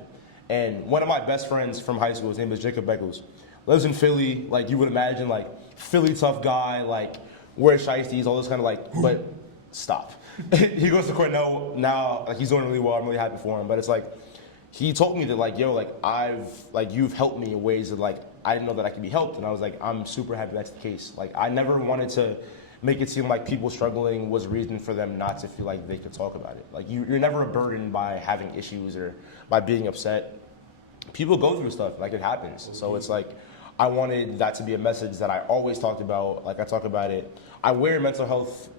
And one of my best friends from high school, his name is Jacob Beckles, lives in Philly. Like you would imagine, like Philly tough guy, like wears shiesties, all this kind of like, but stop. He goes to Cornell now, like he's doing really well. I'm really happy for him. But it's like, he told me that like, yo, like you've helped me in ways that like, I didn't know that I could be helped. And I was like, I'm super happy that's the case. Like I never wanted to make it seem like people struggling was a reason for them not to feel like they could talk about it. Like you're never a burden by having issues or by being upset. People go through stuff, like it happens. So it's like, I wanted that to be a message that I always talked about. Like I talk about it. I wear mental health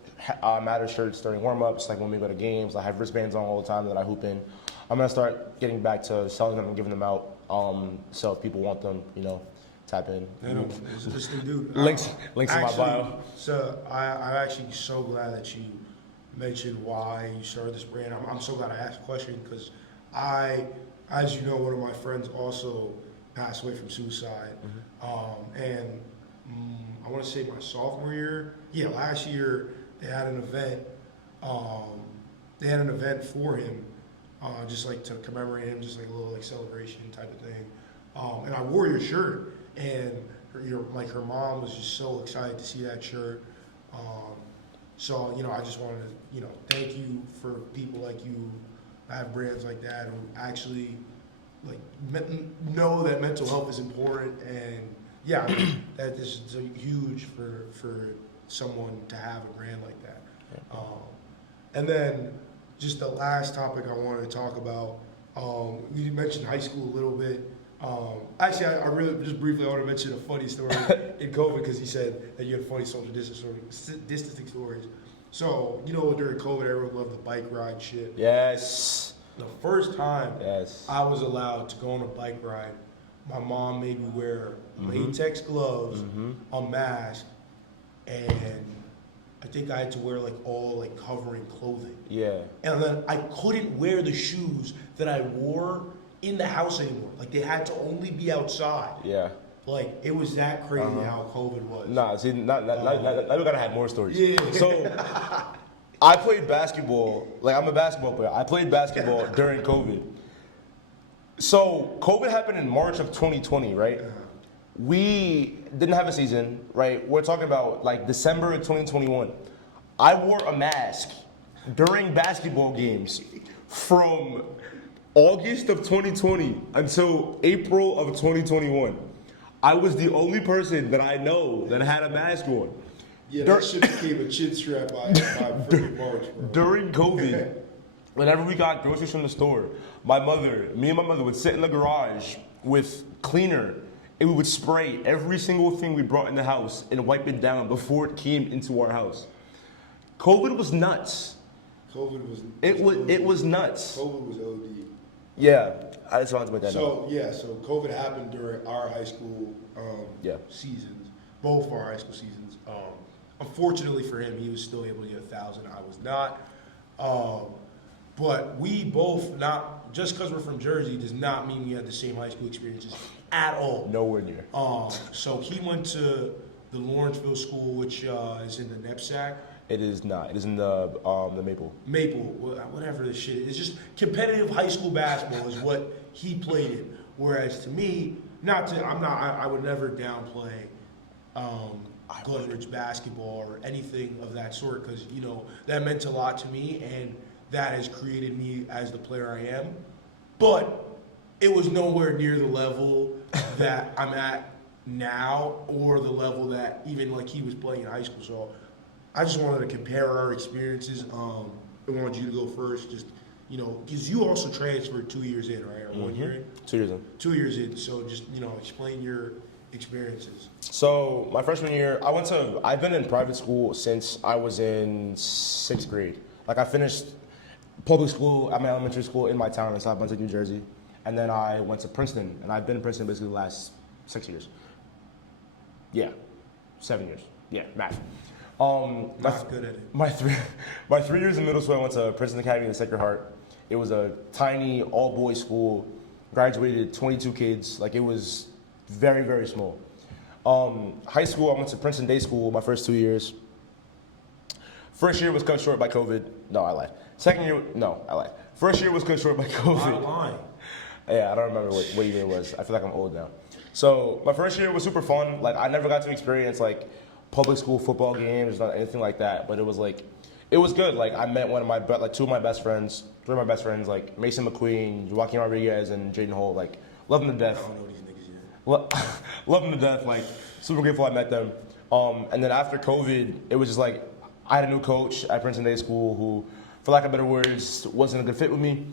matter shirts during warm-ups, like when we go to games. I have wristbands on all the time that I hoop in. I'm gonna start getting back to selling them and giving them out. So if people want them, tap in. This dude. Links in my bio. So I'm actually so glad that you mentioned why you started this brand. I'm so glad I asked the question because as you know, one of my friends also passed away from suicide. Mm-hmm. And I want to say my sophomore year, last year they had an event. For him, just like to commemorate him, just like a little like celebration type of thing. And I wore your shirt, and her mom was just so excited to see that shirt. So I just wanted to thank you for people like you that have brands like that who actually like know that mental health is important, and that this is huge for someone to have a brand like that. And then just the last topic I wanted to talk about, you mentioned high school a little bit. Actually, I really just briefly want to mention a funny story in COVID because he said that you had funny social distancing stories. So during COVID, everyone loved the bike ride shit. Yes. The first time I was allowed to go on a bike ride, my mom made me wear latex gloves, a mask, and I think I had to wear like all like covering clothing. Yeah. And then I couldn't wear the shoes that I wore in the house anymore. Like they had to only be outside. Yeah. Like it was that crazy how COVID was. Nah, see, now we gotta have more stories. Yeah. So I played basketball. Like I'm a basketball player. I played basketball during COVID. So COVID happened in March of 2020, right? We didn't have a season, right? We're talking about like December of 2021. I wore a mask during basketball games from August of 2020 until April of 2021. I was the only person that I know that had a mask on. Yeah, that shit became a chin strap by freaking March, bro. During COVID, whenever we got groceries from the store, me and my mother would sit in the garage with cleaner, and we would spray every single thing we brought in the house and wipe it down before it came into our house. COVID was nuts. It was nuts. COVID was OD. Yeah, I just wanted to make that note. So COVID happened during our high school seasons, both of our high school seasons. Unfortunately for him, he was still able to get 1,000. I was not. But we both, not just because we're from Jersey, does not mean we had the same high school experiences at all. Nowhere near. So he went to the Lawrenceville School, which is in the NEPSAC. It is not. It is in the Maple. Maple, whatever this shit is. It's just competitive high school basketball is what he played in. Whereas to me, I would never downplay Glenridge basketball or anything of that sort, because that meant a lot to me, and that has created me as the player I am. But it was nowhere near the level that I'm at now, or the level that even like he was playing in high school. So I just wanted to compare our experiences. I wanted you to go first, just because you also transferred 2 years in, right? Or 1 year in? 2 years in. 2 years in. So just explain your experiences. So my freshman year, I've been in private school since I was in 6th grade. Like I finished public school at my elementary school in my town in South Brunswick, New Jersey. And then I went to Princeton, and I've been in Princeton basically the last 6 years. Yeah, 7 years. Yeah, math. Not good at it. My 3 years in middle school, I went to Princeton Academy in Sacred Heart. It was a tiny all-boys school. Graduated 22 kids. Like it was very, very small. High school, I went to Princeton Day School my first 2 years. First year was cut short by COVID. No, I lied. Second year, no, I lied. First year was cut short by COVID. Not lying. Yeah, I don't remember what year it was. I feel like I'm old now. So my first year was super fun. Like I never got to experience like public school football games, not anything like that. But it was good. Like I met two of my best friends, three of my best friends, like Mason McQueen, Joaquin Rodriguez, and Jaden Holt. Like love them to death. I don't know these niggas yet. Love them to death. Like super grateful I met them. And then after COVID, it was just like I had a new coach at Princeton Day School who, for lack of better words, wasn't a good fit with me.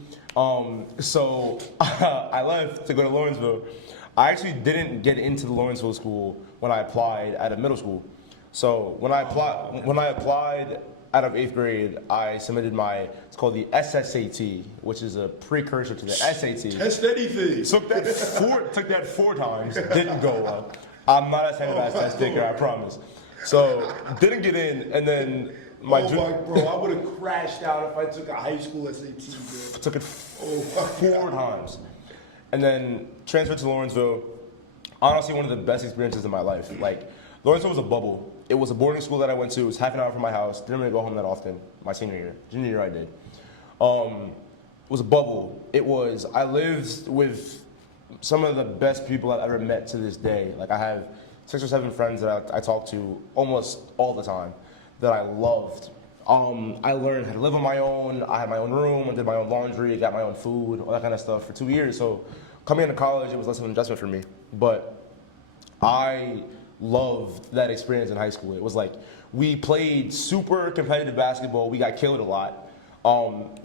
So I left to go to Lawrenceville. I actually didn't get into the Lawrenceville school when I applied at a middle school. So when I applied out of 8th grade, I submitted it's called the SSAT, which is a precursor to the SAT. Test anything. Took that four times, didn't go well. I'm not a standardized test taker, I promise. So didn't get in, and then bro, I would have crashed out if I took a high school SAT, bro. Took it 4 times. And then transferred to Lawrenceville. Honestly, one of the best experiences in my life. Like, Lawrenceville was a bubble. It was a boarding school that I went to. It was half an hour from my house. Didn't really go home that often. My senior year. Junior year I did. It was a bubble. I lived with some of the best people I've ever met to this day. Like, I have 6 or 7 friends that I talk to almost all the time that I loved. I learned how to live on my own. I had my own room. I did my own laundry. Got my own food, all that kind of stuff for 2 years. So coming into college, it was less of an adjustment for me. But I loved that experience in high school. It was like we played super competitive basketball. We got killed a lot.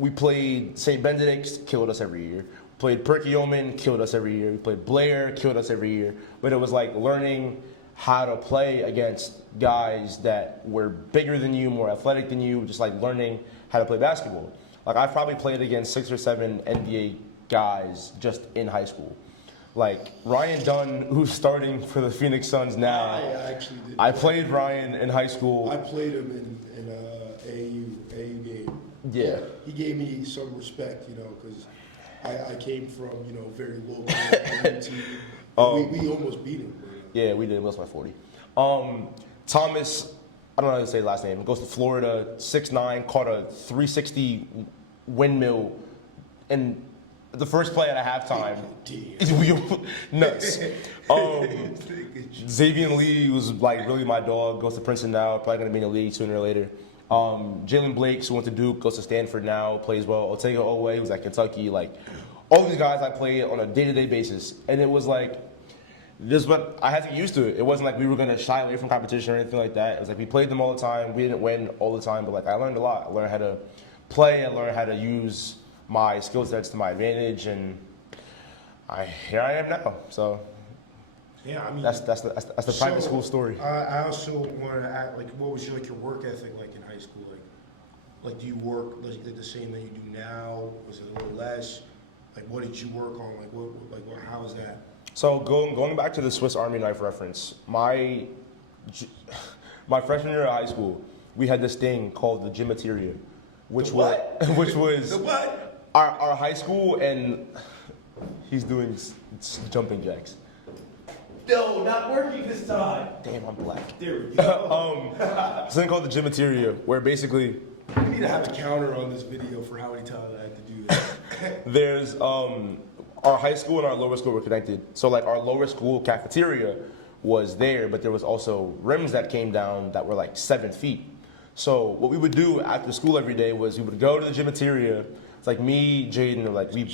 We played St. Benedict's, killed us every year. Played Perkiomen, killed us every year. We played Blair, killed us every year. But it was like learning how to play against guys that were bigger than you, more athletic than you, just like learning how to play basketball. Like I've probably played against 6 or 7 NBA guys just in high school. Like Ryan Dunn, who's starting for the Phoenix Suns now. I actually did. I played Ryan in high school. I played him in AAU game. Yeah. He gave me some respect, because I came from, very local team. We almost beat him. Yeah, we did. We lost by 40. Thomas, I don't know how to say his last name. Goes to Florida, 6'9", caught a 360 windmill in the first play at a halftime. Nuts. Xavier Lee was like really my dog. Goes to Princeton now. Probably gonna be in the league sooner or later. Jalen Blake, who went to Duke, goes to Stanford now. Plays well. Otega Owe, who's at Kentucky. Like all these guys, I played on a day-to-day basis, and it was like. This is what I had to get used to it. It wasn't like we were gonna shy away from competition or anything like that. It was like we played them all the time. We didn't win all the time, but like I learned a lot. I learned how to play. I learned how to use my skill sets to my advantage, and here I am now. So yeah, I mean that's the private school story. I also wanted to ask, like, what was your work ethic like in high school? Like do you work like the same that you do now? Was it a little less? Like, what did you work on? How was that? So going back to the Swiss Army knife reference, my freshman year of high school, we had this thing called the gymateria, which was the what? Our high school, and he's doing jumping jacks. No, not working this time. Damn, I'm black. There we go. Something called the gymateria, where basically We need to have a counter on this video for how many times I had to do that. there's our high school and our lower school were connected. So like our lower school cafeteria was there, but there was also rims that came down that were like 7 feet. So what we would do after school every day was we would go to the gymmateria. It's like me, Jaden, like we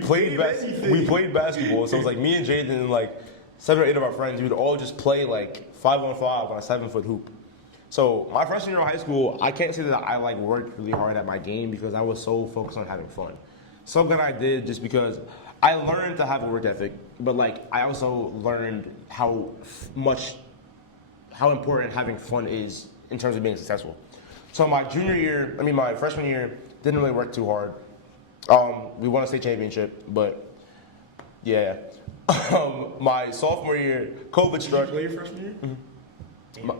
played basketball. So it was like me and Jaden and like 7 or 8 of our friends. We would all just play like 5-on-5 on a 7-foot hoop. So my freshman year of high school, I can't say that I like worked really hard at my game because I was so focused on having fun. Something I did just because I learned to have a work ethic, but like I also learned how important having fun is in terms of being successful. So my freshman year, didn't really work too hard. We won a state championship, but yeah. My sophomore year, COVID struck. Did you play your freshman year? Mm-hmm.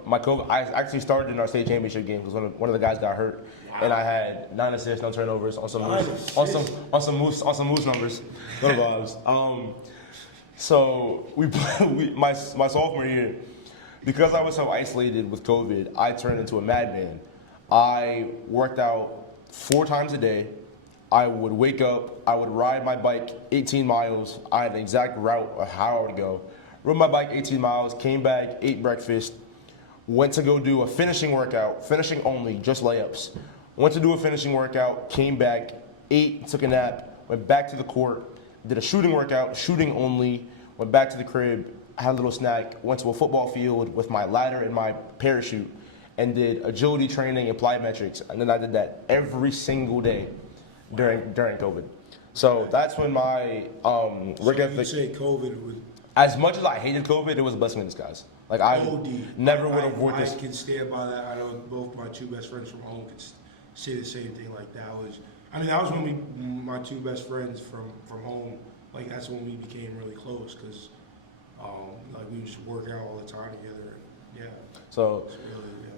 My COVID, I actually started in our state championship game because one of the guys got hurt, and I had 9 assists, no turnovers on some moose numbers, little vibes. So my sophomore year, because I was so isolated with COVID, I turned into a madman. I worked out 4 times a day. I would wake up, I would ride my bike 18 miles. I had an exact route of how I would go. Rode my bike 18 miles, came back, ate breakfast, went to go do a finishing workout, finishing only, just layups. Went to do a finishing workout, came back, ate, took a nap, went back to the court, did a shooting workout, shooting only, went back to the crib, had a little snack, went to a football field with my ladder and my parachute, and did agility training and plyometrics. And then I did that every single day during COVID. So that's when my work ethic. You say COVID was. As much as I hated COVID, it was a blessing in disguise. Like I never would have worked this. I can stand by that. I know both my 2 best friends from home could say the same thing. Like that was when my 2 best friends from home. Like that's when we became really close because like we would just work out all the time together. Yeah. So. Really, yeah.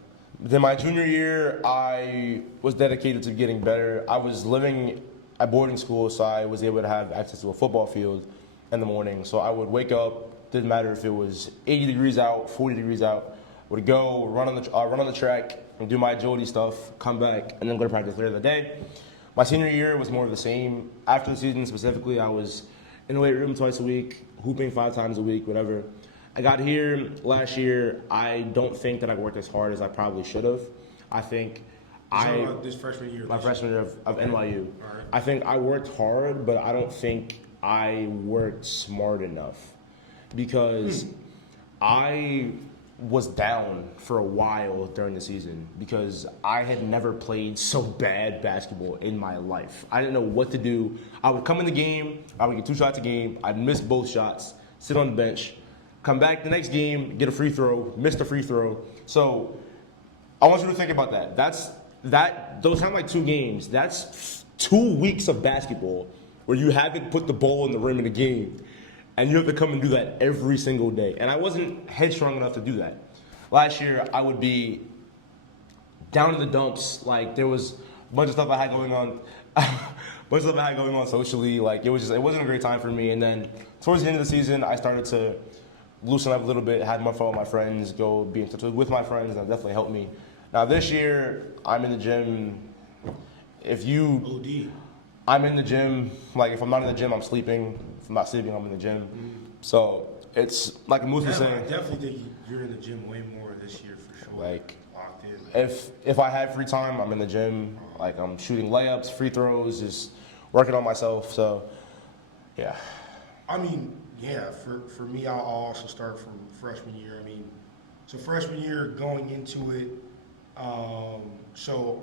Then my junior year, I was dedicated to getting better. I was living at boarding school, so I was able to have access to a football field in the morning. So I would wake up, didn't matter if it was 80 degrees out, 40 degrees out, would go run on the track and do my agility stuff, come back, and then go to practice later in the day. My senior year was more of the same. After the season specifically, I was in the weight room twice a week, hooping 5 times a week, whatever. I got here last year. I don't think that I worked as hard as I probably should have. I think this freshman year. My freshman year of NYU. All right. I think I worked hard, but I don't think I worked smart enough because I was down for a while during the season because I had never played so bad basketball in my life. I didn't know what to do. I would come in the game, I would get 2 shots a game, I'd miss both shots, sit on the bench, come back the next game, get a free throw, missed a free throw. So I want you to think about that. Those sound like 2 games. That's 2 weeks of basketball where you haven't put the ball in the rim in a game, and you have to come and do that every single day. And I wasn't headstrong enough to do that. Last year, I would be down in the dumps. Like there was a bunch of stuff I had going on, socially. Like it wasn't a great time for me. And then towards the end of the season, I started to loosen up a little bit, had more fun with my friends, go be in touch with my friends, and that definitely helped me. Now this year, I'm in the gym. I'm in the gym. Like if I'm not in the gym, I'm sleeping. If I'm not sleeping, I'm in the gym. So it's like Moose was saying. I definitely think you're in the gym way more this year for sure. Like locked in. if I have free time, I'm in the gym. Like I'm shooting layups, free throws, just working on myself. So yeah. I mean, yeah, for me, I'll also start from freshman year. I mean, so freshman year going into it, so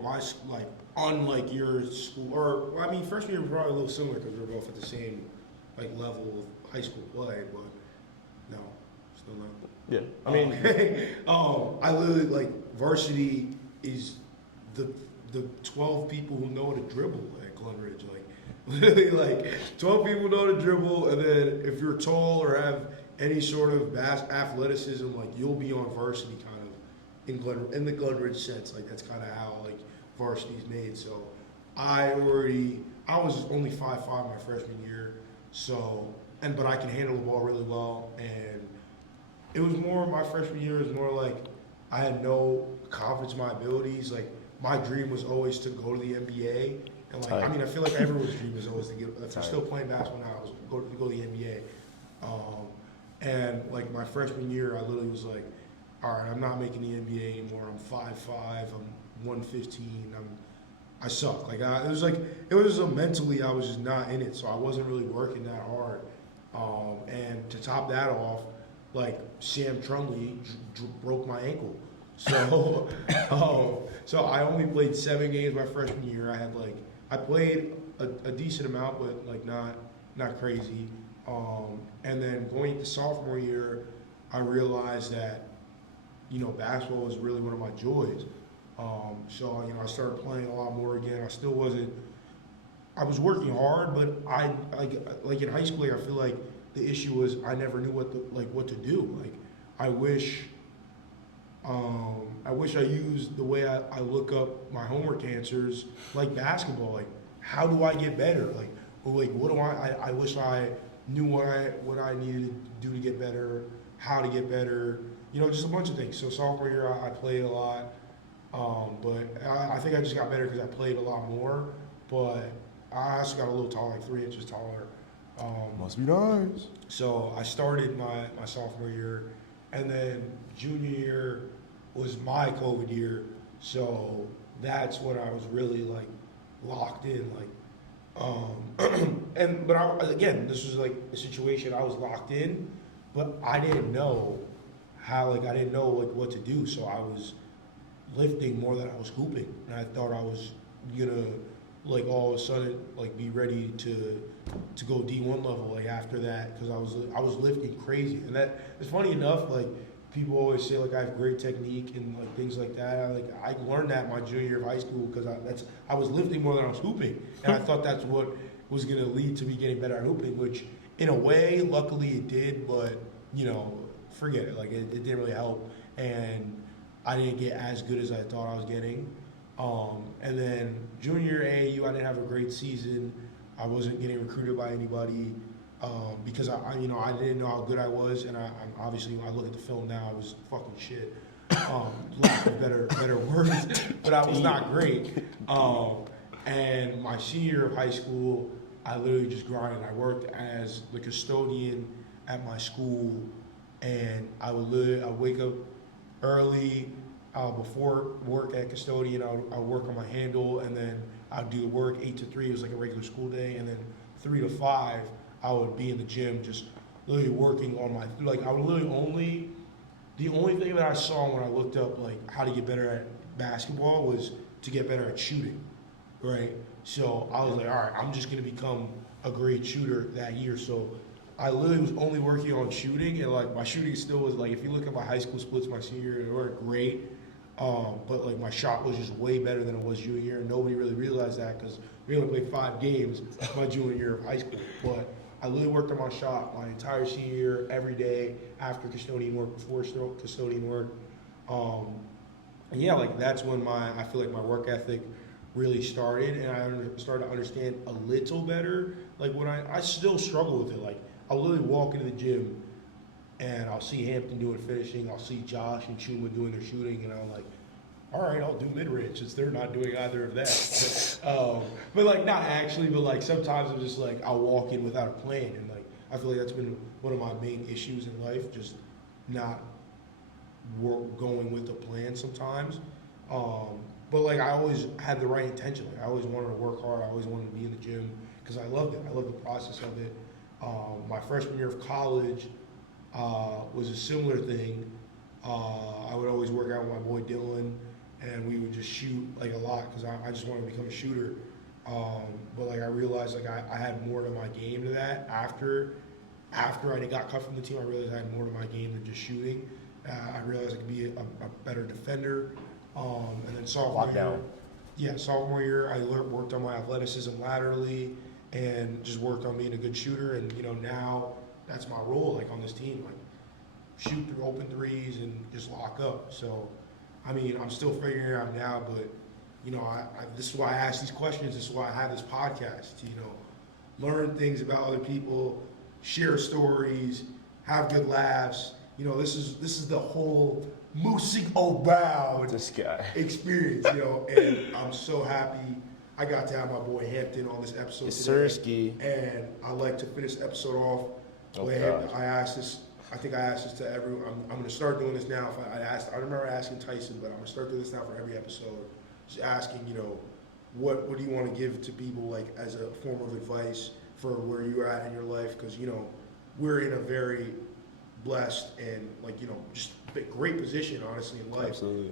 unlike your school, or I mean, freshman year was probably a little similar because we were both at the same like level of high school play, but no, still not. Yeah, I mean, I literally like varsity is the 12 people who know how to dribble at Glenridge, like. Literally, like 12 people know to dribble, and then if you're tall or have any sort of athleticism, like you'll be on varsity kind of in the Glenridge sense. Like that's kind of how like varsity is made. So I was only 5'5" my freshman year, but I can handle the ball really well, and it was more my freshman year was more like I had no confidence in my abilities. Like my dream was always to go to the NBA. And like, I mean, I feel like everyone's dream is always to get, if you're still playing basketball now, is go to the NBA. And like my freshman year, I literally was like, all right, I'm not making the NBA anymore. I'm 5'5", I'm 115, I suck. It was mentally I was just not in it, so I wasn't really working that hard. And to top that off, like Sam Trunley broke my ankle. So, so I only played 7 games my freshman year. I played a decent amount, but like not crazy. And then going into sophomore year, I realized that, basketball was really one of my joys. So, I started playing a lot more again. I was working hard, but like in high school, I feel like the issue was I never knew what to do. Like, I wish I used the way I look up my homework answers like basketball. Like, how do I get better? What do I wish I knew what I needed to do to get better, how to get better, just a bunch of things. So sophomore year, I played a lot, but I think I just got better because I played a lot more, but I also got a little taller, like 3 inches taller. Must be nice. So I started my sophomore year, and then junior year was my COVID year, so that's when I was really like locked in, again, this was like a situation I was locked in, but I didn't know what to do, so I was lifting more than I was hooping, and I thought I was gonna like all of a sudden like be ready to go D1 level like after that, because I was lifting crazy, and that it's funny enough, like people always say like I have great technique and like things like that. I learned that my junior year of high school because I was lifting more than I was hooping, and I thought that's what was going to lead to me getting better at hooping, which in a way, luckily it did, but forget it. Like it didn't really help, and I didn't get as good as I thought I was getting. And then junior year AAU, I didn't have a great season. I wasn't getting recruited by anybody. Because I didn't know how good I was, and I'm obviously when I look at the film now, I was fucking shit. Lack of better words, but I was not great. And my senior year of high school, I literally just grinded. I worked as the custodian at my school, and I would wake up early before work at custodian. I would work on my handle, and then I'd do the work 8 to 3. It was like a regular school day, and then 3 to 5. I would be in the gym just literally working on I would literally the only thing that I saw when I looked up like how to get better at basketball was to get better at shooting, right? So I was like, all right, I'm just gonna become a great shooter that year. So I literally was only working on shooting, and like my shooting still was like, if you look at my high school splits my senior year, they weren't great, but like my shot was just way better than it was junior year, and nobody really realized that because we only played 5 games my junior year of high school, but I literally worked on my shot my entire senior year, every day, after custodian work, before custodian work. And yeah, like that's when I feel like my work ethic really started, and I started to understand a little better. Like when I still struggle with it. Like I'll literally walk into the gym, and I'll see Hampton doing finishing, I'll see Josh and Chuma doing their shooting, and I'm like, all right, I'll do mid-range since they're not doing either of that. But like not actually, but like sometimes I'm just like I'll walk in without a plan, and like I feel like that's been one of my main issues in life, just not going with the plan sometimes. But like I always had the right intention. Like I always wanted to work hard. I always wanted to be in the gym because I loved it. I loved the process of it. My freshman year of college was a similar thing. I would always work out with my boy Dylan, and we would just shoot like a lot because I just wanted to become a shooter. But like I realized like I had more to my game to that after I got cut from the team. I realized I had more to my game than just shooting. I realized I could be a better defender. And then sophomore year, I worked on my athleticism laterally and just worked on being a good shooter. And now that's my role like on this team, like shoot through open threes and just lock up. So I mean, I'm still figuring it out now, but this is why I ask these questions. This is why I have this podcast to, learn things about other people, share stories, have good laughs. This is the whole Moosing O'Bound This guy. experience, and I'm so happy I got to have my boy Hampton on this episode today. Sirski. And I like to finish the episode off. Oh, I asked this I think I asked this to everyone. I'm going to start doing this now. I remember asking Tyson, but I'm going to start doing this now for every episode. Just asking, what do you want to give to people, like, as a form of advice for where you're at in your life? Because, we're in a very blessed and, like, just a great position, honestly, in life. Absolutely.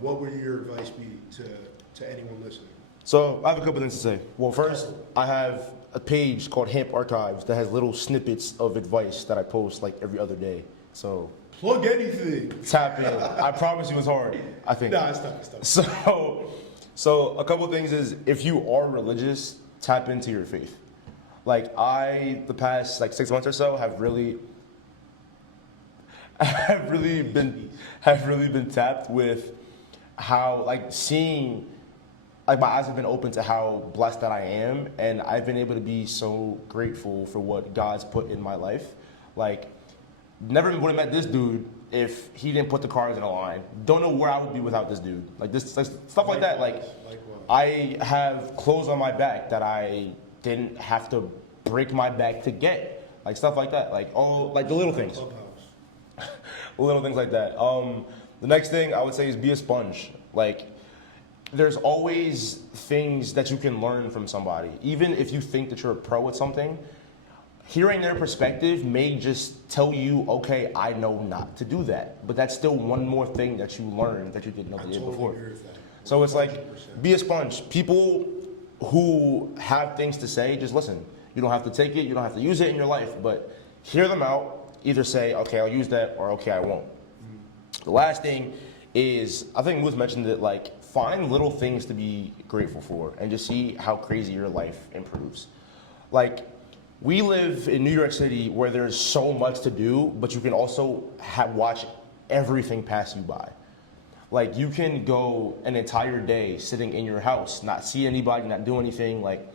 What would your advice be to anyone listening? So I have a couple things to say. Well, first, I have a page called Hamp Archives that has little snippets of advice that I post like every other day. So Plug anything. tap in. I promise you it's hard, I think. Nah, it's tough. So a couple things is, if you are religious, tap into your faith. Like, the past like 6 months or so have really been tapped with how, like, seeing, like, my eyes have been open to how blessed that I am, and I've been able to be so grateful for what God's put in my life. Like, never would have met this dude if he didn't put the cars in a line. Don't know where I would be without this dude. Like, this like, stuff like that. Like, I have clothes on my back that I didn't have to break my back to get. Like, stuff like that. Like, all, like, the little things. Little things like that. The next thing I would say is be a sponge. Like, there's always things that you can learn from somebody. Even if you think that you're a pro at something, hearing their perspective may just tell you, okay, I know not to do that. But that's still one more thing that you learned that you didn't know the day before. So it's like, be a sponge. People who have things to say, just listen. You don't have to take it, you don't have to use it in your life, but hear them out. Either say, okay, I'll use that, or okay, I won't. The last thing is, I think Moose mentioned it, like, find little things to be grateful for and just see how crazy your life improves. Like, we live in New York City where there's so much to do, but you can also watch everything pass you by. Like, you can go an entire day sitting in your house, not see anybody, not do anything. Like,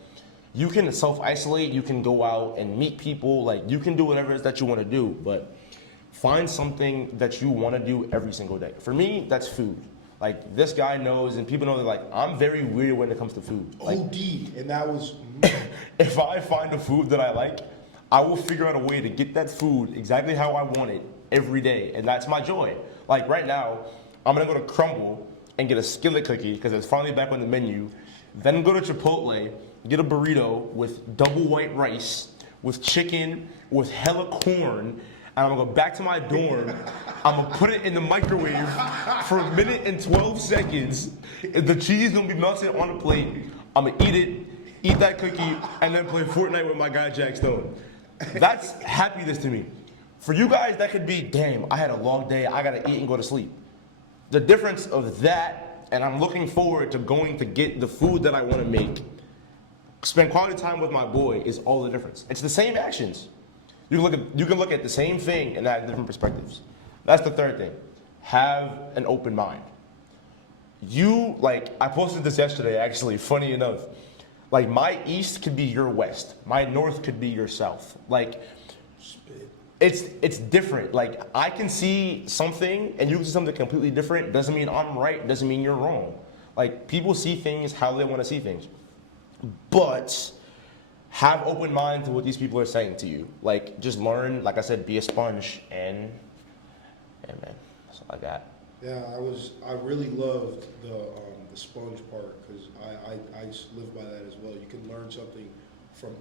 you can self-isolate, you can go out and meet people, like, you can do whatever it is that you want to do, but find something that you want to do every single day. For me, that's food. Like, this guy knows, and people know that, like, I'm very weird when it comes to food. Like, OD, and that was... if I find a food that I like, I will figure out a way to get that food exactly how I want it every day, and that's my joy. Like, right now, I'm going to go to Crumble and get a skillet cookie, because it's finally back on the menu, then go to Chipotle, get a burrito with double white rice, with chicken, with hella corn, and I'm gonna go back to my dorm. I'm gonna put it in the microwave for 1 minute and 12 seconds. The cheese gonna be melted on a plate. I'm gonna eat it, eat that cookie, and then play Fortnite with my guy Jack Stone. That's happiness to me. For you guys, that could be, damn, I had a long day, I gotta eat and go to sleep. The difference of that, and I'm looking forward to going to get the food that I wanna make, spend quality time with my boy, is all the difference. It's the same actions. You can look at the same thing and have different perspectives. That's the third thing. Have an open mind. I posted this yesterday, actually, funny enough. Like, my east could be your west. My north could be your south. Like, it's different. Like, I can see something and you can see something completely different. Doesn't mean I'm right, doesn't mean you're wrong. Like, people see things how they want to see things. But have open mind to what these people are saying to you. Like, just learn, like I said, be a sponge, and man, that's all I got. Yeah, I really loved the sponge part, because I live by that as well. You can learn something from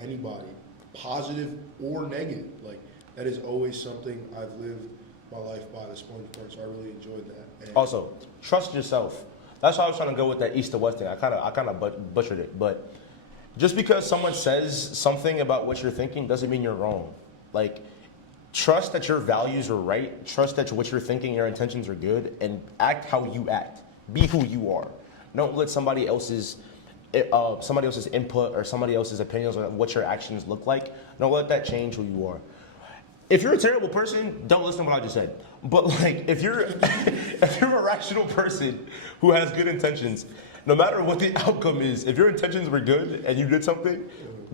anybody, positive or negative. Like, that is always something I've lived my life by, the sponge part. So I really enjoyed that. And also, trust yourself. That's why I was trying to go with that east to west thing. I kind of butchered it, but just because someone says something about what you're thinking doesn't mean you're wrong. Like, trust that your values are right. Trust that what you're thinking, your intentions are good, and act how you act. Be who you are. Don't let somebody else's input or somebody else's opinions on what your actions look like. Don't let that change who you are. If you're a terrible person, don't listen to what I just said. But, like, if you're a rational person who has good intentions, no matter what the outcome is, if your intentions were good and you did something,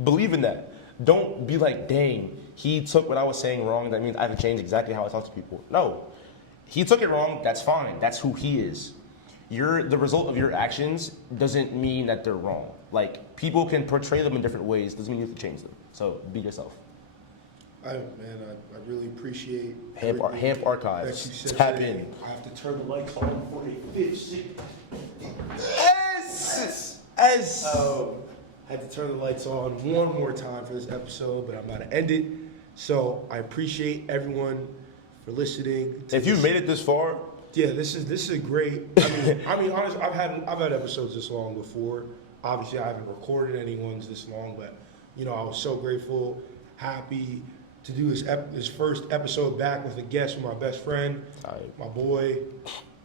believe in that. Don't be like, dang, he took what I was saying wrong. That means I have to change exactly how I talk to people. No, he took it wrong. That's fine. That's who he is. The result of your actions doesn't mean that they're wrong. Like, people can portray them in different ways. Doesn't mean you have to change them. So be yourself. I really appreciate Hamp everything Archives. that you said Tap today. in. I have to turn the lights on for a fifth sick. As Had to turn the lights on one more time for this episode, but I'm about to end it. So I appreciate everyone for listening. if you made it this far, Yeah, this is a great. I mean, honestly, I've had episodes this long before. Obviously, I haven't recorded any ones this long, but you know, I was so grateful, happy to do this first episode back with a guest, with my best friend, my boy.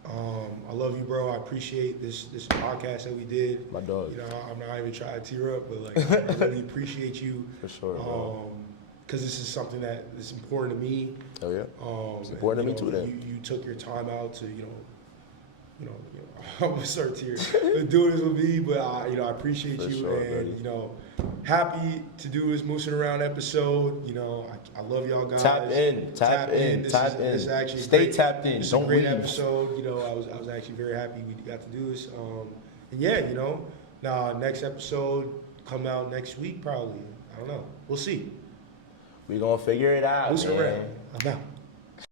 I love you, bro. I appreciate this podcast that we did. My dog. You know, I'm not even trying to tear up, but like, I really appreciate you. For sure, bro. Because this is something that is important to me. Hell yeah. It's important to me too. Then You took your time out to, you know, I'm gonna start here doing this with me, but I appreciate For you, sure, and buddy. Happy to do this Moosing Around episode. I love y'all guys. tap in. This is actually Stay great. tapped in. This is Don't a great leave. episode. I was actually very happy we got to do this. And yeah, now next episode come out next week probably. I don't know. We'll see. We gonna figure it out. Moosing man. Around. I'm out.